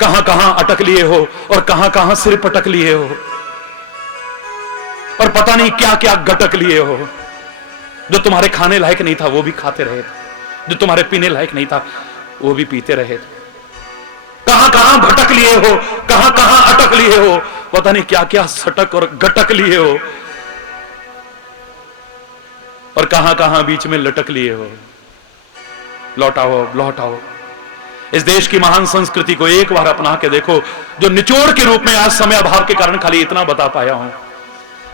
कहां कहां अटक लिए हो, और कहां कहां सिर पटक लिए हो, और पता नहीं क्या क्या गटक लिए हो। जो तुम्हारे खाने लायक नहीं था वो भी खाते रहे थे, जो तुम्हारे पीने लायक नहीं था वो भी पीते रहे थे। कहां कहां भटक लिए हो, कहां कहां अटक लिए हो, पता नहीं क्या क्या सटक और गटक लिए हो, और कहां कहां बीच में लटक लिए हो। लौटाओ लौटाओ, इस देश की महान संस्कृति को एक बार अपना के देखो, जो निचोड़ के रूप में आज समय अभाव के कारण खाली इतना बता पाया हूं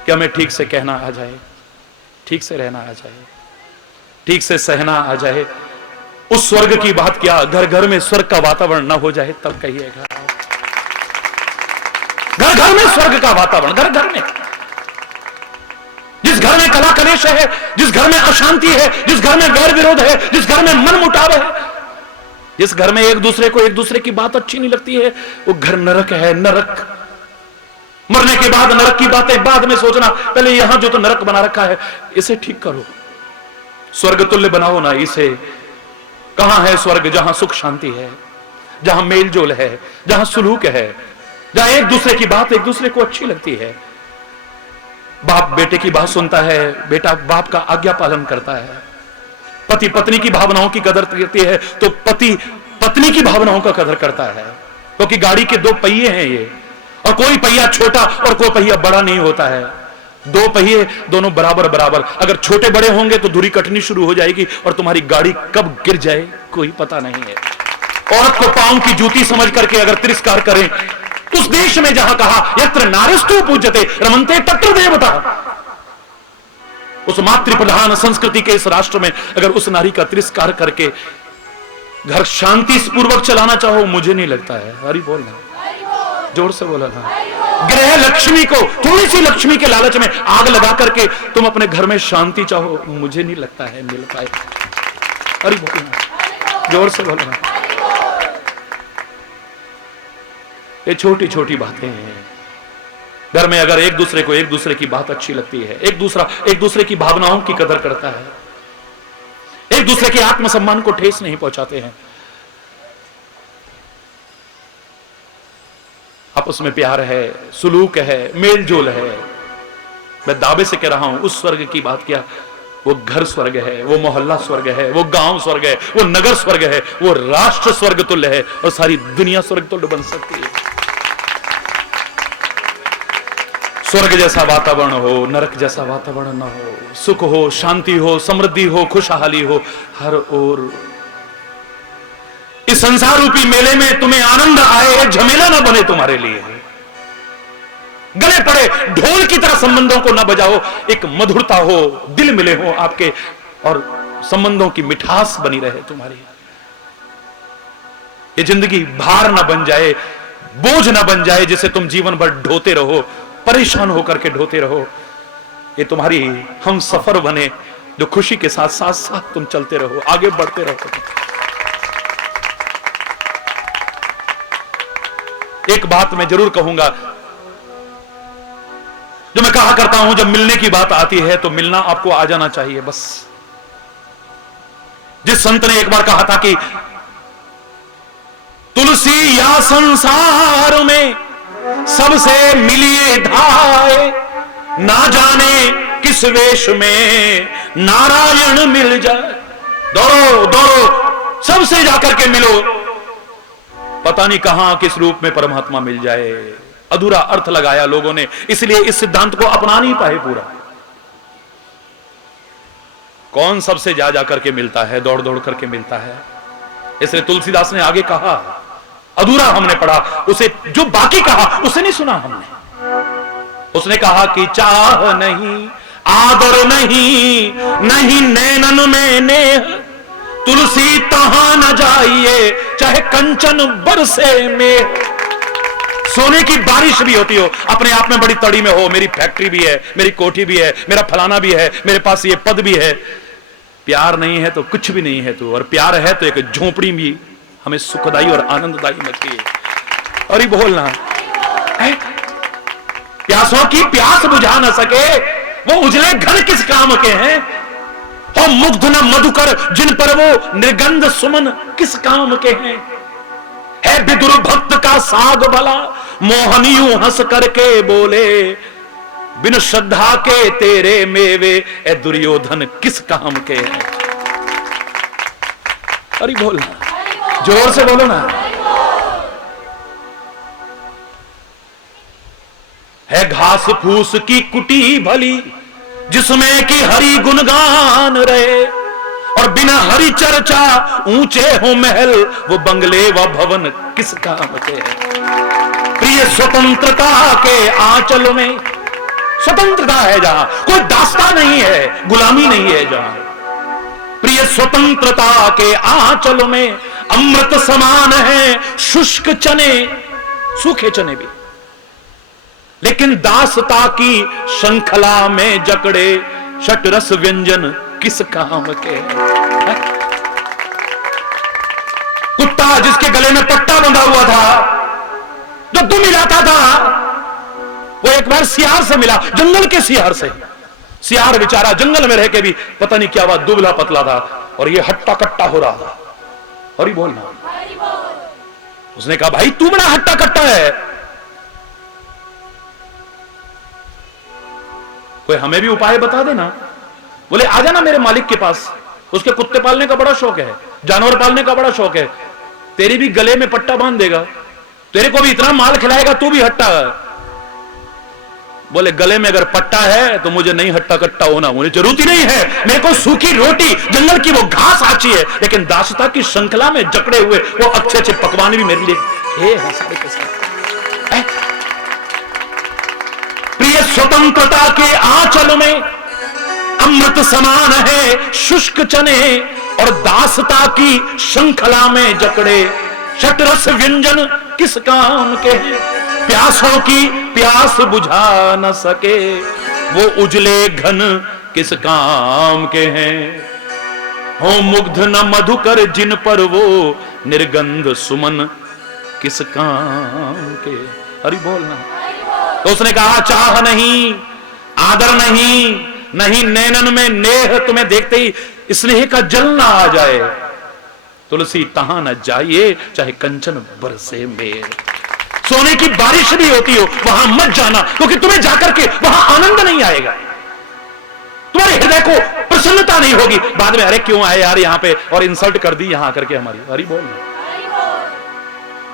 कि हमें ठीक से कहना आ जाए, ठीक से रहना आ जाए, ठीक से सहना आ जाए। उस स्वर्ग की बात क्या, घर घर में स्वर्ग का वातावरण ना हो जाए तब कहिएगा। घर घर में स्वर्ग का वातावरण, घर घर में। जिस घर में कला कलेश है, जिस घर में अशांति है, जिस घर में वैर विरोध है, जिस घर में मन मुटाव है, जिस घर में एक दूसरे को एक दूसरे की बात अच्छी नहीं लगती है, वो घर नरक है, नरक। मरने के बाद नरक की बातें बाद में सोचना, पहले यहां जो तो नरक बना रखा है इसे ठीक करो, स्वर्ग तुल्य बनाओ ना इसे। कहां है स्वर्ग? जहां सुख शांति है, जहां मेल जोल है, जहां सुलूक है, जहां एक दूसरे की बात एक दूसरे को अच्छी लगती है। बाप बेटे की बात सुनता है, बेटा बाप का आज्ञा पालन करता है, पति पत्नी की भावनाओं की कदर करती है तो पति पत्नी की भावनाओं का कदर करता है। क्योंकि गाड़ी के दो पहिए हैं ये, और कोई पहिया छोटा और कोई पहिया बड़ा नहीं होता है। दो पहिए दोनों बराबर बराबर। अगर छोटे बड़े होंगे तो धुरी कटनी शुरू हो जाएगी और तुम्हारी गाड़ी कब गिर जाए कोई पता नहीं है। औरत को पांव की जूती समझ करके अगर तिरस्कार करें, उस देश में जहां कहा यत्र नारिस्तु पूज्यते रमन्ते तत्र देवता, उस मातृ प्रधान संस्कृति के इस राष्ट्र में अगर उस नारी का तिरस्कार करके घर शांति पूर्वक चलाना चाहो, मुझे नहीं लगता है। हरि बोल ना, जोर से बोला ना। गृह लक्ष्मी को, थोड़ी सी लक्ष्मी के लालच में आग लगा करके तुम अपने घर में शांति चाहो, मुझे नहीं लगता है मिल पाए। हरि बोल ना, जोर से बोला ना। ये छोटी छोटी बातें हैं। घर में अगर एक दूसरे की बात अच्छी लगती है, एक दूसरे की भावनाओं की कदर करता है, एक दूसरे के आत्मसम्मान को ठेस नहीं पहुंचाते हैं, आपस में प्यार है, सुलूक है, मेल जोल है, मैं दावे से कह रहा हूं, उस स्वर्ग की बात क्या, वो घर स्वर्ग है, वो मोहल्ला स्वर्ग है, वो गांव स्वर्ग है, वो नगर स्वर्ग है, वो राष्ट्र स्वर्ग तुल्य है, और सारी दुनिया स्वर्ग तुल्य बन सकती है। स्वर्ग जैसा वातावरण हो, नरक जैसा वातावरण ना हो, सुख हो, शांति हो, समृद्धि हो, खुशहाली हो हर ओर। इस संसार रूपी मेले में तुम्हें आनंद आए, झमेला ना बने तुम्हारे लिए। गले पड़े ढोल की तरह संबंधों को ना बजाओ, एक मधुरता हो, दिल मिले हो आपके, और संबंधों की मिठास बनी रहे तुम्हारी। ये जिंदगी भार ना बन जाए, बोझ ना बन जाए जिसे तुम जीवन भर ढोते रहो, परेशान होकर के ढोते रहो। ये तुम्हारी हम सफर बने, जो खुशी के साथ साथ साथ तुम चलते रहो, आगे बढ़ते रहो। एक बात मैं जरूर कहूंगा, जो मैं कहा करता हूं, जब मिलने की बात आती है तो मिलना आपको आ जाना चाहिए बस। जिस संत ने एक बार कहा था कि तुलसी या संसार में सबसे मिलिए ढाए, ना जाने किस वेश में नारायण मिल जाए। दौड़ो दौड़ो, सबसे जाकर के मिलो, पता नहीं कहां किस रूप में परमात्मा मिल जाए। अधूरा अर्थ लगाया लोगों ने, इसलिए इस सिद्धांत को अपना नहीं पाए पूरा। कौन सबसे जा जाकर के मिलता है, दौड़ दौड़ करके मिलता है। इसलिए तुलसीदास ने आगे कहा, अधूरा हमने पढ़ा, उसे जो बाकी कहा उसे नहीं सुना हमने। उसने कहा कि चाह नहीं, आदर नहीं, नहीं नैनन में नेह, तुलसी तहां न जाइए चाहे कंचन बरसे में। सोने की बारिश भी होती हो, अपने आप में बड़ी तड़ी में हो, मेरी फैक्ट्री भी है, मेरी कोठी भी है, मेरा फलाना भी है, मेरे पास ये पद भी है, प्यार नहीं है तो कुछ भी नहीं है तू, और प्यार है तो एक झोपड़ी भी हमें सुखदाई और आनंददायी लगती है। और ये बोलना प्यासों की प्यास बुझा न सके, वो उजले घर किस काम के हैं, और मुग्ध न मधुकर जिन पर वो निर्गंध सुमन किस काम के हैं। है विदुर भक्त का साग भला, मोहनियों हंस करके बोले, बिन श्रद्धा के तेरे मेवे ए दुर्योधन किस काम के हैं। अरे बोलना, जोर से बोलो ना। है घास फूस की कुटी भली, जिसमें कि हरि गुणगान रहे, और बिना हरि चर्चा ऊंचे हो महल, वो बंगले व भवन किस काम के हैं। प्रिय स्वतंत्रता के आंचल में, स्वतंत्रता है जहां, कोई दास्तां नहीं है, गुलामी नहीं है जहां। प्रिय स्वतंत्रता के आंचल में अमृत समान है शुष्क चने, सूखे चने भी, लेकिन दासता की श्रृंखला में जकड़े षटरस व्यंजन किस काम के हैं। कुत्ता जिसके गले में पट्टा बंधा हुआ था, जो दुम मिलाता था, वो एक बार सियार से मिला, जंगल के सियार से। सियार बेचारा जंगल में रह के भी पता नहीं क्या हुआ, दुबला पतला था, और ये हट्टा कट्टा हो रहा था। और ही बोलना, उसने कहा भाई तू बड़ा हट्टा कट्टा है, कोई हमें भी उपाय बता देना। बोले आ जाना मेरे मालिक के पास, उसके कुत्ते पालने का बड़ा शौक है, जानवर पालने का बड़ा शौक है, तेरी भी गले में पट्टा बांध देगा, तेरे को भी इतना माल खिलाएगा, तू भी हट्टा है। बोले गले में अगर पट्टा है तो मुझे नहीं हट्टा कट्टा होना, मुझे जरूरत ही नहीं है, मेरे को सूखी रोटी, जंगल की वो घास आची है, लेकिन दासता की श्रृंखला में जकड़े हुए वो अच्छे अच्छे पकवान भी मेरे लिए है सारे के साथ। प्रिय स्वतंत्रता के आंचल में अमृत समान है शुष्क चने और दासता की श्रृंखला में जकड़े। शतरस व्यंजन किस काम के हैं, प्यासों की प्यास बुझा न सके। वो उजले घन किस काम के हैं, हो मुग्ध न मधुकर जिन पर वो निर्गंध सुमन किस काम के। हरि बोलना। तो उसने कहा चाह नहीं, आदर नहीं, नहीं नैनन में नेह, तुम्हें देखते ही स्नेह का जल ना आ जाए। तुलसी तहां न जाइए चाहे कंचन बरसे मेर। सोने की बारिश भी होती हो वहां मत जाना, क्योंकि तुम्हें जाकर के वहां आनंद नहीं आएगा, तुम्हारे हृदय को प्रसन्नता नहीं होगी। बाद में अरे क्यों आए यार यहाँ पे और इंसल्ट कर दी यहां आकर के हमारी। हरि बोल।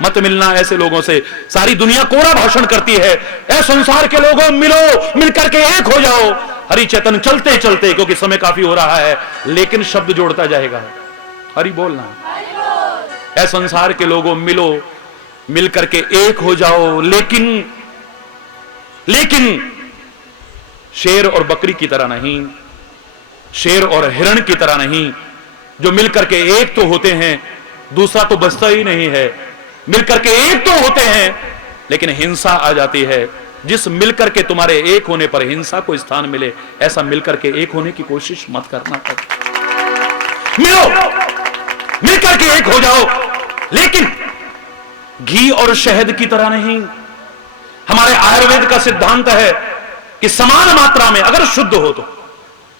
मत मिलना ऐसे लोगों से, सारी दुनिया कोरा भाषण करती है। ऐ संसार के लोगों मिलो, मिलकर के एक हो जाओ। हरि चेतन चलते चलते, क्योंकि समय काफी हो रहा है, लेकिन शब्द जोड़ता जाएगा। हरि बोलना। ऐ संसार के लोगों मिलो, मिलकर के एक हो जाओ, लेकिन शेर और बकरी की तरह नहीं, शेर और हिरण की तरह नहीं, जो मिलकर के एक तो होते हैं, दूसरा तो बचता ही नहीं है। मिलकर के एक तो होते हैं, लेकिन हिंसा आ जाती है। जिस मिलकर के तुम्हारे एक होने पर हिंसा को स्थान मिले, ऐसा मिलकर के एक होने की कोशिश मत करना। मिलो, मिलकर के एक हो जाओ, लेकिन घी और शहद की तरह नहीं। हमारे आयुर्वेद का सिद्धांत है कि समान मात्रा में अगर शुद्ध हो तो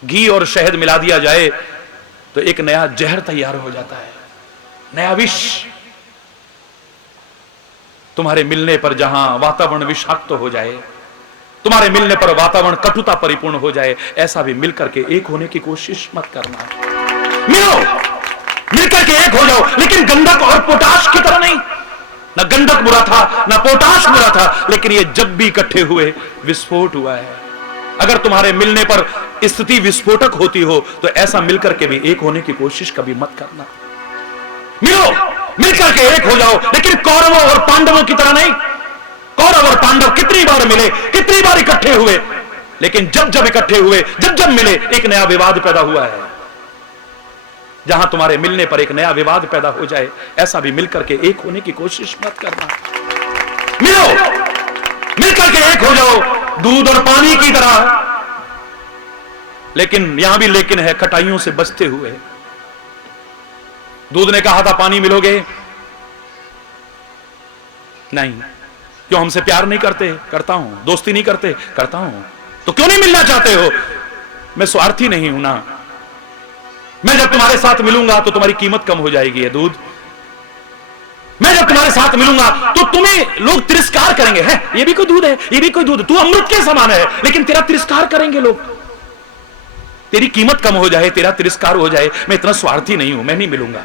घी और शहद मिला दिया जाए तो एक नया जहर तैयार हो जाता है, नया विष। तुम्हारे मिलने पर जहां वातावरण विषाक्त हो जाए, तुम्हारे मिलने पर वातावरण कटुता परिपूर्ण हो जाए, ऐसा भी मिलकर के एक होने की कोशिश मत करना। मिलो, मिलकर के एक हो जाओ, लेकिन गंधक और पोटाश की तरह नहीं। ना गंधक बुरा था, ना पोटाश बुरा था, लेकिन ये जब भी इकट्ठे हुए विस्फोट हुआ है। अगर तुम्हारे मिलने पर स्थिति विस्फोटक होती हो तो ऐसा मिलकर के भी एक होने की कोशिश कभी मत करना। मिलो, मिलकर के एक हो जाओ, लेकिन कौरवों और पांडवों की तरह नहीं। कौरव और पांडव कितनी बार मिले, कितनी बार इकट्ठे हुए, लेकिन जब जब इकट्ठे हुए, जब जब मिले, एक नया विवाद पैदा हुआ है। जहां तुम्हारे मिलने पर एक नया विवाद पैदा हो जाए, ऐसा भी मिलकर के एक होने की कोशिश मत करना। मिलो, मिलकर के एक हो जाओ, दूध और पानी की तरह। लेकिन यहां भी लेकिन है, खटाइयों से बचते हुए। दूध ने कहा था पानी मिलोगे, नहीं। क्यों हमसे प्यार नहीं करते? करता हूं। दोस्ती नहीं करते? करता हूं। तो क्यों नहीं मिलना चाहते हो? मैं स्वार्थी नहीं हूं ना। मैं जब तुम्हारे साथ मिलूंगा तो तुम्हारी कीमत कम हो जाएगी। है दूध, मैं जब तुम्हारे साथ मिलूंगा तो तुम्हें लोग तिरस्कार करेंगे। है ये भी कोई दूध है, ये भी कोई दूध है, तू अमृत के समान है, लेकिन तेरा तिरस्कार करेंगे लोग। तेरी कीमत कम हो जाए, तेरा तिरस्कार हो जाए। मैं इतना स्वार्थी नहीं हूं, मैं नहीं मिलूंगा।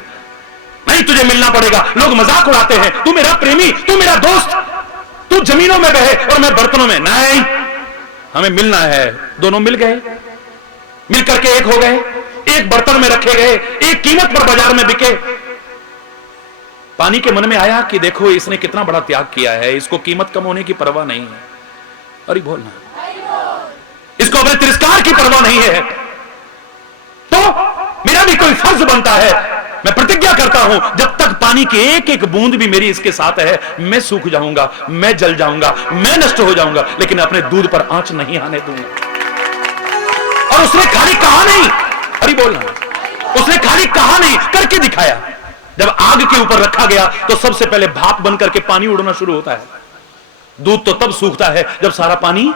नहीं, तुझे मिलना पड़ेगा। लोग मजाक उड़ाते हैं, तू मेरा प्रेमी, तू मेरा दोस्त, तू जमीनों में बहे और मैं बर्तनों में। नहीं, हमें मिलना है। दोनों मिल गए, मिलकर के एक हो गए, एक बर्तन में रखे गए, एक कीमत पर बाजार में बिके। पानी के मन में आया कि देखो इसने कितना बड़ा त्याग किया है, इसको कीमत कम होने की परवाह नहीं है। अरे बोलना, इसको अपने तिरस्कार की परवाह नहीं है। तो मेरा भी कोई फर्ज बनता है। मैं प्रतिज्ञा करता हूं, जब तक पानी की एक एक बूंद भी मेरी इसके साथ है, मैं सूख जाऊंगा, मैं जल जाऊंगा, मैं नष्ट हो जाऊंगा, लेकिन अपने दूध पर आंच नहीं आने दूंगा। और उसने खाली कहा नहीं, अरे बोलना, उसने खाली कहा नहीं, करके दिखाया। जब आग के ऊपर रखा गया तो सबसे पहले भाप बन करके पानी उड़ना शुरू होता है। दूध तो तब सूखता है जब सारा पानी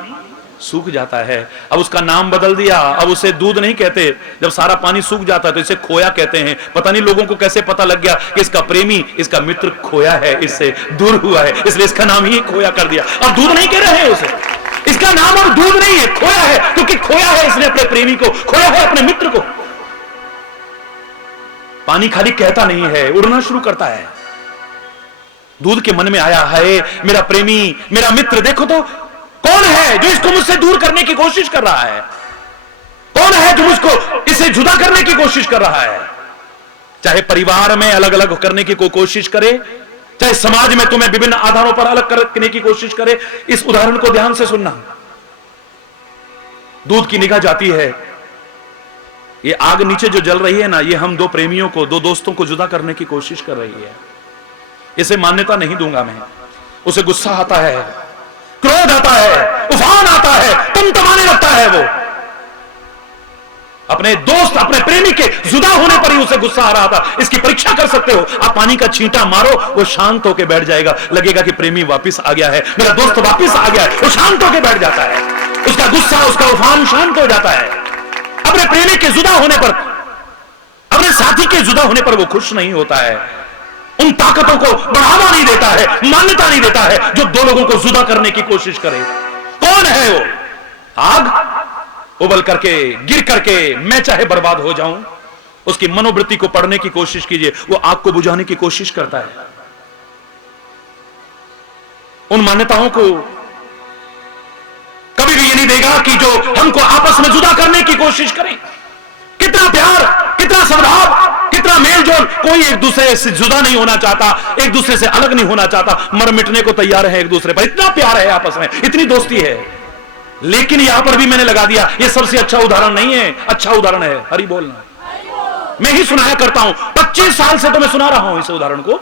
सूख जाता है। अब उसका नाम बदल दिया, अब उसे दूध नहीं कहते। जब सारा पानी सूख जाता है तो इसे खोया कहते हैं। पता नहीं लोगों को कैसे पता लग गया कि इसका प्रेमी, इसका मित्र खोया है, इससे दूर हुआ है, इसलिए इसका नाम ही खोया कर दिया। अब दूध नहीं कह रहे हैं उसे, इसका नाम अब दूध नहीं है, खोया है, क्योंकि खोया है इसने अपने प्रेमी को, खोया है अपने मित्र को। पानी खाली कहता नहीं है, उड़ना शुरू करता है। दूध के मन में आया है, मेरा प्रेमी, मेरा मित्र, देखो तो कौन है जो इसको मुझसे दूर करने की कोशिश कर रहा है? कौन है जो मुझको इसे जुदा करने की कोशिश कर रहा है? चाहे परिवार में अलग अलग करने की कोई कोशिश करे, चाहे समाज में तुम्हें विभिन्न आधारों पर अलग करने की कोशिश करे। इस उदाहरण को ध्यान से सुनना। दूध की निगाह जाती है ये आग नीचे जो जल रही है ना, ये हम दो प्रेमियों को, दो दोस्तों को जुदा करने की कोशिश कर रही है। इसे मान्यता नहीं दूंगा मैं। उसे गुस्सा आता है, क्रोध आता है, उफान आता है, टमटमाने लगता है। वो अपने दोस्त, अपने प्रेमी के जुदा होने पर ही उसे गुस्सा आ रहा था। इसकी परीक्षा कर सकते हो। आप पानी का छींटा मारो, वो शांत होकर बैठ जाएगा। लगेगा कि प्रेमी वापस आ गया है, मेरा दोस्त वापस आ गया है। वो शांत होकर बैठ जाता है। उसका गुस्सा, उसका उफान शांत हो जाता है। अपने प्रेमी के जुदा होने पर, अपने साथी के जुदा होने पर वो खुश नहीं होता है। उन ताकतों को बढ़ावा नहीं देता है, मान्यता नहीं देता है जो दो लोगों को जुदा करने की कोशिश करे। कौन है वो? आग उबल करके, गिर करके मैं चाहे बर्बाद हो जाऊं, उसकी मनोवृत्ति को पढ़ने की कोशिश कीजिए। वो आग को बुझाने की कोशिश करता है। उन मान्यताओं को कभी भी ये नहीं देगा कि जो हमको आपस में जुदा करने की कोशिश करें। कितना प्यार, कितना सद्भाव, कितना मेलजोल। कोई एक दूसरे से जुदा नहीं होना चाहता, एक दूसरे से अलग नहीं होना चाहता, मर मिटने को तैयार है एक दूसरे पर। इतना प्यार है आपस में, इतनी दोस्ती है। लेकिन यहां पर भी मैंने लगा दिया, यह सबसे अच्छा उदाहरण नहीं है। अच्छा उदाहरण है हरि बोलना। मैं ही सुनाया करता हूं, 25 साल से तो मैं सुना रहा हूं इस उदाहरण को।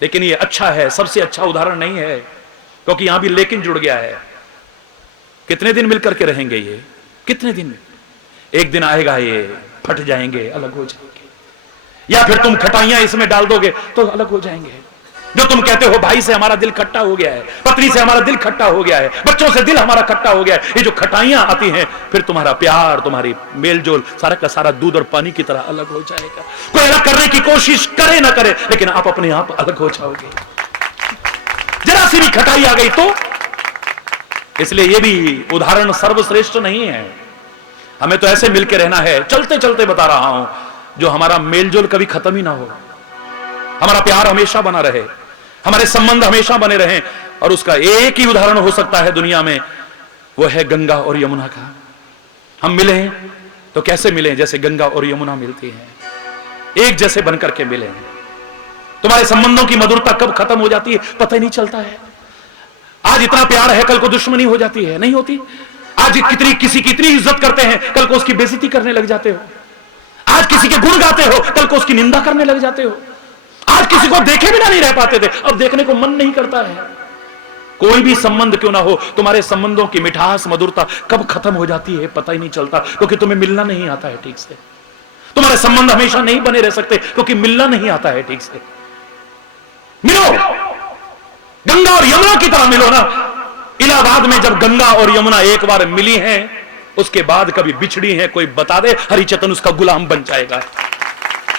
लेकिन यह अच्छा है, सबसे अच्छा उदाहरण नहीं है, क्योंकि यहां भी लेकिन जुड़ गया है। कितने दिन मिलकर के रहेंगे ये? कितने दिन? एक दिन आएगा ये फट जाएंगे, अलग हो जाएंगे। या फिर तुम खटाइयां इसमें डाल दोगे तो अलग हो जाएंगे। जो तुम कहते हो भाई से हमारा दिल खट्टा हो गया है, पत्नी से हमारा दिल खट्टा हो गया है, बच्चों से दिल हमारा खट्टा हो गया है, ये जो खटाइयां आती हैं, फिर तुम्हारा प्यार, तुम्हारी मेलजोल सारा का सारा दूध और पानी की तरह अलग हो जाएगा। कोई अलग करने की कोशिश करे ना करे, लेकिन आप अपने आप अलग हो जाओगे। जरा सी भी खटाई आ गई तो। इसलिए ये भी उदाहरण सर्वश्रेष्ठ नहीं है। हमें तो ऐसे मिलकर रहना है। चलते चलते बता रहा हूं, जो हमारा मेलजोल कभी खत्म ही ना हो, हमारा प्यार हमेशा बना रहे, हमारे संबंध हमेशा बने रहें। और उसका एक ही उदाहरण हो सकता है दुनिया में, वो है गंगा और यमुना का। हम मिले तो कैसे मिले? जैसे गंगा और यमुना मिलती हैं, एक जैसे बनकर के मिले। तुम्हारे संबंधों की मधुरता कब खत्म हो जाती है पता ही नहीं चलता है। आज इतना प्यार है, कल को दुश्मनी हो जाती है, नहीं होती। आज कितनी किसी की इतनी इज्जत करते हैं, कल को उसकी बेइज्जती करने लग जाते हो। आज किसी के गुण गाते हो, कल को उसकी निंदा करने लग जाते हो। आज किसी को देखे बिना नहीं रह पाते थे, अब देखने को मन नहीं करता है। कोई भी संबंध क्यों ना हो, तुम्हारे संबंधों की मिठास, मधुरता कब खत्म हो जाती है पता ही नहीं चलता, क्योंकि तुम्हें मिलना नहीं आता है ठीक से। तुम्हारे संबंध हमेशा नहीं बने रह सकते, क्योंकि मिलना नहीं आता है ठीक से। मिलो, गंगा और यमुना की तरह मिलो ना। इलाहाबाद में जब गंगा और यमुना एक बार मिली हैं, उसके बाद कभी बिछड़ी हैं, कोई बता दे, हरिचंदन उसका गुलाम बन जाएगा।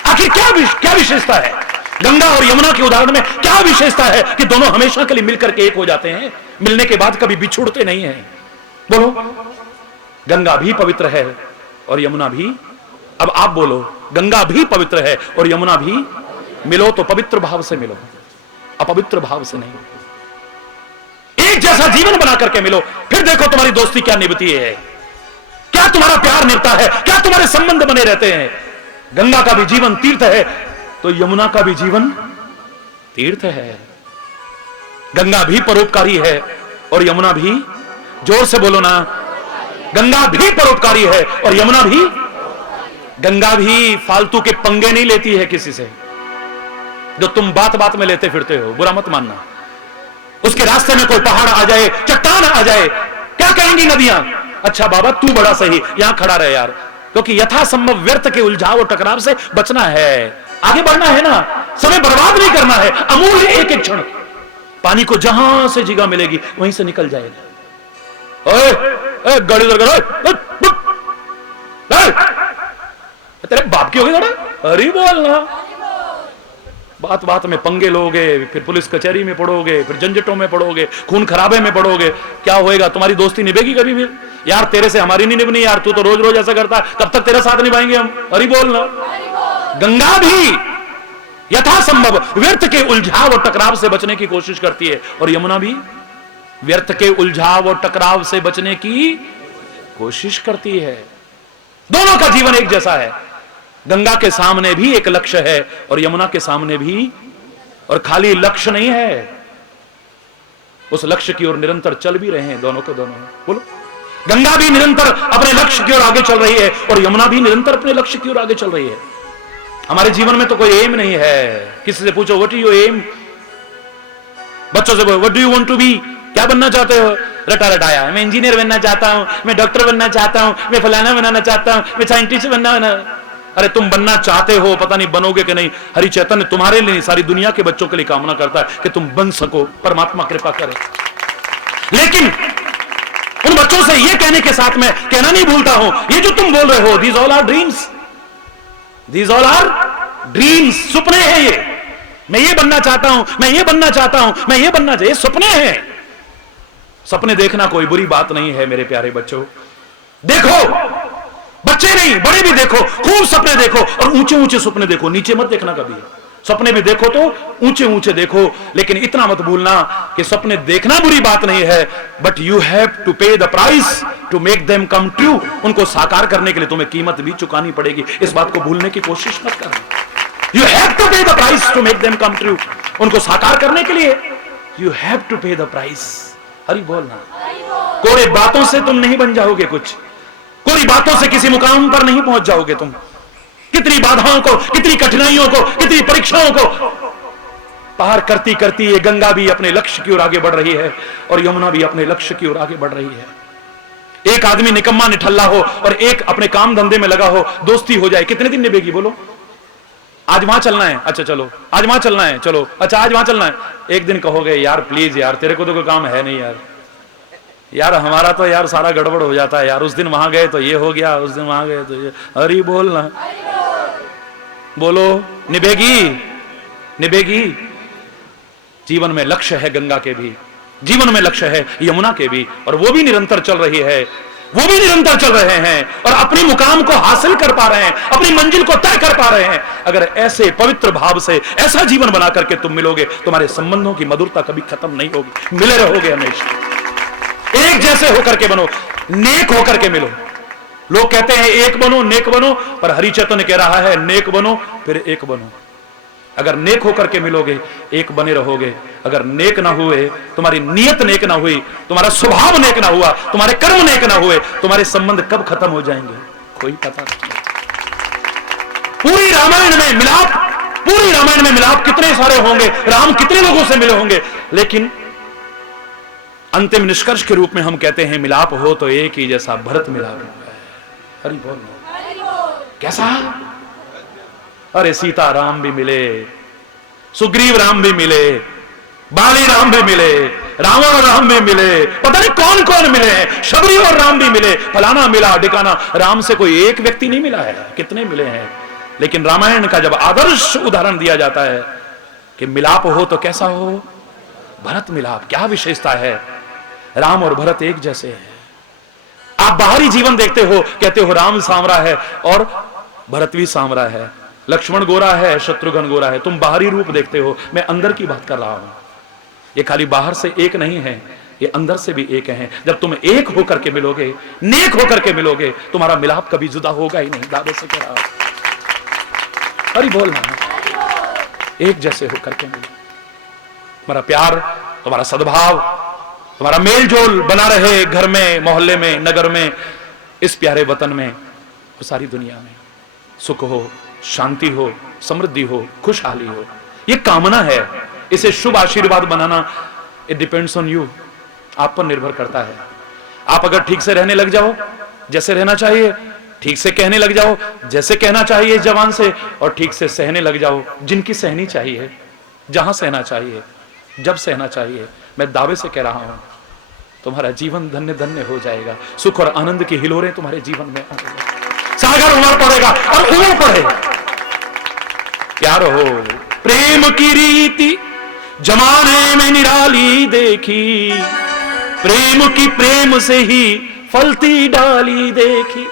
आखिर क्या विशेषता है गंगा और यमुना के उदाहरण में? क्या विशेषता है कि दोनों हमेशा के लिए मिलकर के एक हो जाते हैं, मिलने के बाद कभी बिछुड़ते नहीं हैं? बोलो, गंगा भी पवित्र है और यमुना भी। अब आप बोलो, गंगा भी पवित्र है और यमुना भी। मिलो तो पवित्र भाव से मिलो, अपवित्र भाव से नहीं। एक जैसा जीवन बना करके मिलो, फिर देखो तुम्हारी दोस्ती क्या निभती है, क्या तुम्हारा प्यार निभता है, क्या तुम्हारे संबंध बने रहते हैं। गंगा का भी जीवन तीर्थ है तो यमुना का भी जीवन तीर्थ है। गंगा भी परोपकारी है और यमुना भी। जोर से बोलो ना, गंगा भी परोपकारी है और यमुना भी। गंगा भी फालतू के पंगे नहीं लेती है किसी से, जो तुम बात बात में लेते फिरते हो, बुरा मत मानना। उसके रास्ते में कोई पहाड़ आ जाए, चट्टान आ जाए, क्या कहेंगी नदियां? अच्छा बाबा तू बड़ा सही, यहां खड़ा रहे यार, क्योंकि यथासंभव व्यर्थ के उलझाव और टकराव से बचना है, आगे बढ़ना है ना, समय बर्बाद नहीं करना है। अमूल्य एक एक क्षण, पानी को जहां से जगह मिलेगी वहीं से निकल जाएगा। ओए गाड़ी उधर करो, तेरे बाप की होगी गाड़ी? अरे बोलना, बात बात में पंगे लोगे, फिर पुलिस कचहरी में पड़ोगे, फिर झंझटों में पड़ोगे, खून खराबे में पड़ोगे। क्या होएगा? तुम्हारी दोस्ती निभेगी कभी भी? यार तेरे से हमारी नहीं निभनी यार, तू तो रोज रोज ऐसा करता है, कब तक तेरा साथ निभाएंगे हम? अरे बोलना। गंगा भी यथासंभव व्यर्थ के उलझाव और टकराव से बचने की कोशिश करती है और यमुना भी व्यर्थ के उलझाव और टकराव से बचने की कोशिश करती है। दोनों का जीवन एक जैसा है। गंगा के सामने भी एक लक्ष्य है और यमुना के सामने भी, और खाली लक्ष्य नहीं है, उस लक्ष्य की ओर निरंतर चल भी रहे हैं दोनों को दोनों। बोलो, गंगा भी निरंतर अपने लक्ष्य की ओर आगे चल रही है और यमुना भी निरंतर अपने लक्ष्य की ओर आगे चल रही है। हमारे जीवन में तो कोई एम नहीं है। किसी से पूछो व्हाट इज योर एम, बच्चों से what do you want to be, क्या बनना चाहते हो? रटा रटाया, मैं इंजीनियर बनना चाहता हूं, मैं डॉक्टर बनना चाहता हूं, मैं फलाना बनाना चाहता हूं, मैं साइंटिस्ट बनना। अरे तुम बनना चाहते हो, पता नहीं बनोगे कि नहीं। हरि चैतन्य तुम्हारे लिए, सारी दुनिया के बच्चों के लिए कामना करता है कि तुम बन सको, परमात्मा कृपा करे। लेकिन उन बच्चों से यह कहने के साथ में कहना नहीं भूलता हूं, ये जो तुम बोल रहे हो, these all are dreams, these all are dreams, सुपने हैं ये। मैं ये बनना चाहता हूं, मैं ये बनना चाहता हूं, मैं ये बनना चाहिए, सपने हैं। सपने देखना कोई बुरी बात नहीं है मेरे प्यारे बच्चों। देखो, बच्चे नहीं बड़े भी देखो, खूब सपने देखो और ऊंचे ऊंचे सपने देखो, नीचे मत देखना कभी। सपने भी देखो तो ऊंचे ऊंचे देखो, लेकिन इतना मत भूलना कि सपने देखना बुरी बात नहीं है, but you have to pay the price to make them come true. उनको साकार करने के लिए तुम्हें कीमत भी चुकानी पड़ेगी, इस बात को भूलने की कोशिश मत करना। You have to pay the price to make them come true. उनको साकार करने के लिए you have to pay the price. Hari बोलना। कोरे बातों से तुम नहीं बन जाओगे कुछ, कोई बातों से किसी मुकाम पर नहीं पहुंच जाओगे तुम। कितनी बाधाओं को, कितनी कठिनाइयों को, कितनी परीक्षाओं को पार करती करती ये गंगा भी अपने लक्ष्य की ओर आगे बढ़ रही है और यमुना भी अपने लक्ष्य की ओर आगे बढ़ रही है। एक आदमी निकम्मा निठल्ला हो और एक अपने काम धंधे में लगा हो, दोस्ती हो जाए, कितने दिन निभेगी बोलो? आज वहां चलना है, अच्छा चलो। आज वहां चलना है, चलो। अच्छा आज वहां चलना है। एक दिन कहोगे यार प्लीज यार, तेरे को तो कोई काम है नहीं यार, यार हमारा तो यार सारा गड़बड़ हो जाता है यार, उस दिन वहां गए तो ये हो गया, उस दिन वहां गए तो ये। हरि बोलना, बोलो। निभेगी, निभेगी। जीवन में लक्ष्य है गंगा के भी, जीवन में लक्ष्य है यमुना के भी, और वो भी निरंतर चल रही है, वो भी निरंतर चल रहे हैं और अपने मुकाम को हासिल कर पा रहे हैं, अपनी मंजिल को तय कर पा रहे हैं। अगर ऐसे पवित्र भाव से ऐसा जीवन बना करके तुम मिलोगे, तुम्हारे संबंधों की मधुरता कभी खत्म नहीं होगी, मिले रहोगे हमेशा। एक जैसे होकर के बनो, नेक होकर के मिलो। लोग कहते हैं एक बनो, नेक बनो, पर हरि चैतन्य कह रहा है नेक बनो फिर एक बनो। अगर नेक होकर के मिलोगे, एक बने रहोगे। अगर नेक ना हुए, तुम्हारी नीयत नेक ना हुई, तुम्हारा स्वभाव नेक ना हुआ, तुम्हारे कर्म नेक ना हुए, तुम्हारे संबंध कब खत्म हो जाएंगे कोई पता नहीं। पूरी रामायण में मिलाप, पूरी रामायण में मिलाप कितने सारे होंगे, राम कितने लोगों से मिले होंगे, लेकिन अंतिम निष्कर्ष के रूप में हम कहते हैं मिलाप हो तो एक ही जैसा भरत मिलाप है। हरि बोल। कैसा? अरे सीता राम भी मिले, सुग्रीव राम भी मिले, बाली राम भी मिले, रावण राम भी मिले, पता नहीं कौन कौन मिले हैं, शबरी और राम भी मिले, फलाना मिला ढिकाना। राम से कोई एक व्यक्ति नहीं मिला है, कितने मिले हैं। लेकिन रामायण का जब आदर्श उदाहरण दिया जाता है कि मिलाप हो तो कैसा हो, भरत मिलाप। क्या विशेषता है, राम और भरत एक जैसे हैं। आप बाहरी जीवन देखते हो, कहते हो राम सांवरा है और भरत भी सांवरा है, लक्ष्मण गोरा है, शत्रुघ्न गोरा है। तुम बाहरी रूप देखते हो, मैं अंदर की बात कर रहा हूं। ये खाली बाहर से एक नहीं है, ये अंदर से भी एक है। जब तुम एक होकर के मिलोगे, नेक होकर के मिलोगे, तुम्हारा मिलाप कभी जुदा होगा ही नहीं। दादे से कह रहा हूं, हरि बोलना, एक जैसे होकर के मिलो। तुम्हारा प्यार, तुम्हारा सद्भाव, तुम्हारा मेल जोल बना रहे घर में, मोहल्ले में, नगर में, इस प्यारे वतन में और सारी दुनिया में। सुख हो, शांति हो, समृद्धि हो, खुशहाली हो, ये कामना है। इसे शुभ आशीर्वाद बनाना, इट डिपेंड्स ऑन यू, आप पर निर्भर करता है। आप अगर ठीक से रहने लग जाओ, जैसे रहना चाहिए, ठीक से कहने लग जाओ जैसे कहना चाहिए जवान से, और ठीक से सहने लग जाओ जिनकी सहनी चाहिए, जहां सहना चाहिए, जब सहना चाहिए, मैं दावे से कह रहा हूं तुम्हारा जीवन धन्य धन्य हो जाएगा। सुख और आनंद की हिलोरें तुम्हारे जीवन में सागर उमड़ पड़ेगा और उमड़ पड़ेगा। प्यार हो, प्रेम की रीति जमाने में निराली देखी, प्रेम की प्रेम से ही फलती डाली देखी।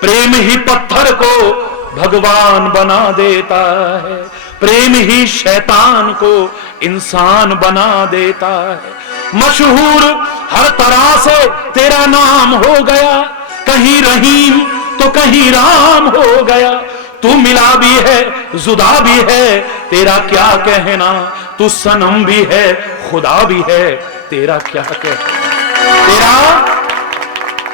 प्रेम ही पत्थर को भगवान बना देता है, प्रेम ही शैतान को इंसान बना देता है। मशहूर हर तरह से तेरा नाम हो गया, कहीं रहीम तो कहीं राम हो गया। तू मिला भी है, जुदा भी है, तेरा क्या कहना। तू सनम भी है, खुदा भी है, तेरा क्या कहना। तेरा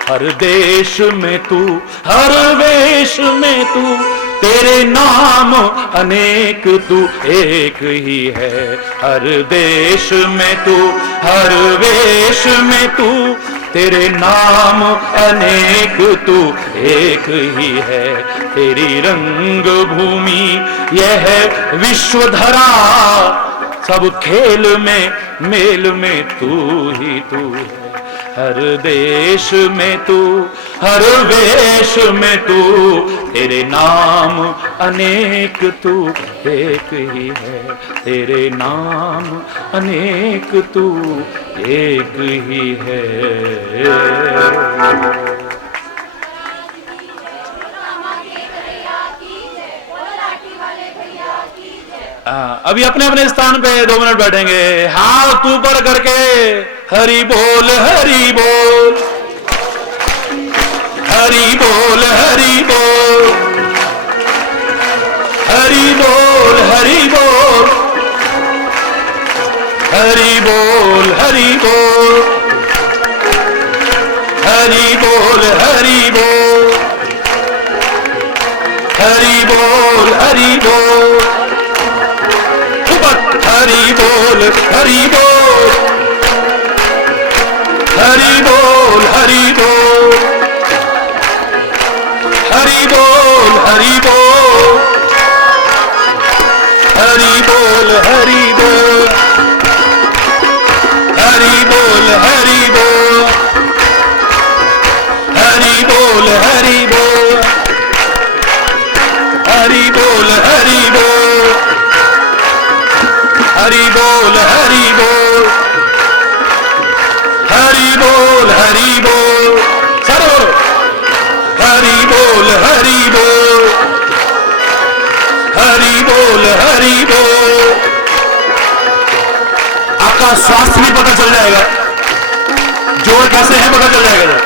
हर देश में तू, हर वेश में तू, तेरे नाम अनेक तू एक ही है। हर देश में तू, हर वेश में तू, तेरे नाम अनेक तू एक ही है। तेरी रंग भूमि यह विश्वधरा, सब खेल में मेल में तू ही तू है। हर देश में तू, हर वेश में तू, तेरे नाम अनेक तू एक ही है। तेरे नाम अनेक तू एक ही है। अभी अपने अपने स्थान पे 2 मिनट बैठेंगे, हाथ ऊपर करके हरि बोल हरि बोल, हरि बोल हरि बोल, हरि बोल हरि बोल, हरि बोल हरि बोल, हरि बोल हरि बोल, हरि बोल हरि बोल, हरि बोल हरि बोल, हरि बोल हरि बोल, हरि बोल हरि बोल, हरि बोल हरि बोल, हरि बोल हरि बोल, हरि बोल हरि बोल, हरि बोल हरि बोल, हरि बोल हरि बोल, हरि बोल हरि बोल, सरो हरि बोल हरि बोल, हरि बोल हरि बोल। आपका स्वास्थ्य भी पता चल जाएगा, जोड़ कैसे है पता चल जाएगा।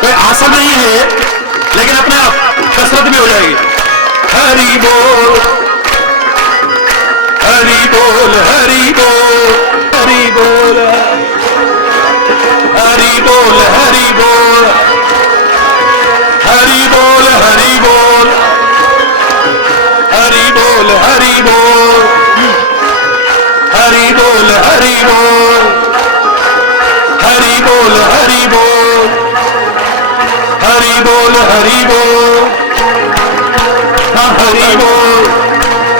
कोई आसन नहीं है लेकिन अपने आप कसरत भी हो जाएगी। हरि बोल हरि बोल हरि बोल, हरि बोल हरि बोल, हरि बोल हरि बोल, हरि बोल हरि बोल, हरि बोल हरि बोल, हरि बोल हरि बोल, हरि बोल हरि बोल, हरि बोल, हाँ हरि बोल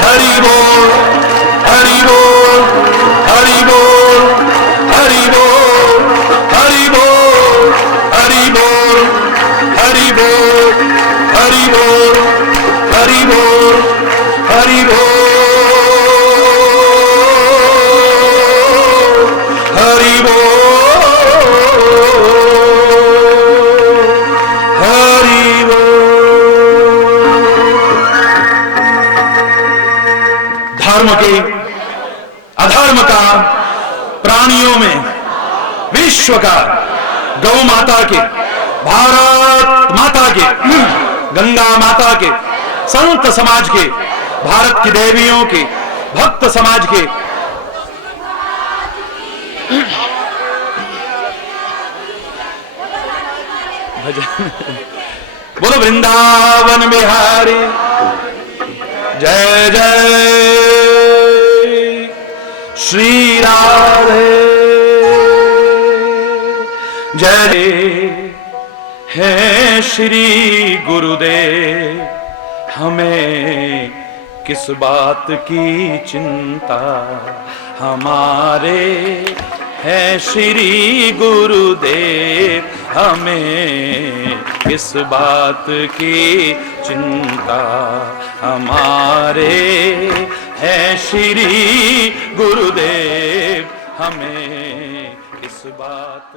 हरि बोल, हरि बोल हरि बोल, हरि बोल हरि बोल, हरि बोल हरि बोल, हरि बोल हरि बोल, हरि बोल हरि बोल, हरि बोल। धर्म के अधर्म का, प्राणियों में विश्व का, गौ माता के, भारत माता के, गंगा माता के, संत समाज के, भारत की देवियों के, भक्त समाज के, भजन बोलो वृंदावन बिहारी जय जय श्री राधे जय है श्री गुरुदेव। हमें किस बात की चिंता, हमारे है श्री गुरुदेव। हमें किस बात की चिंता, हमारे है श्री गुरुदेव। हमें किस बात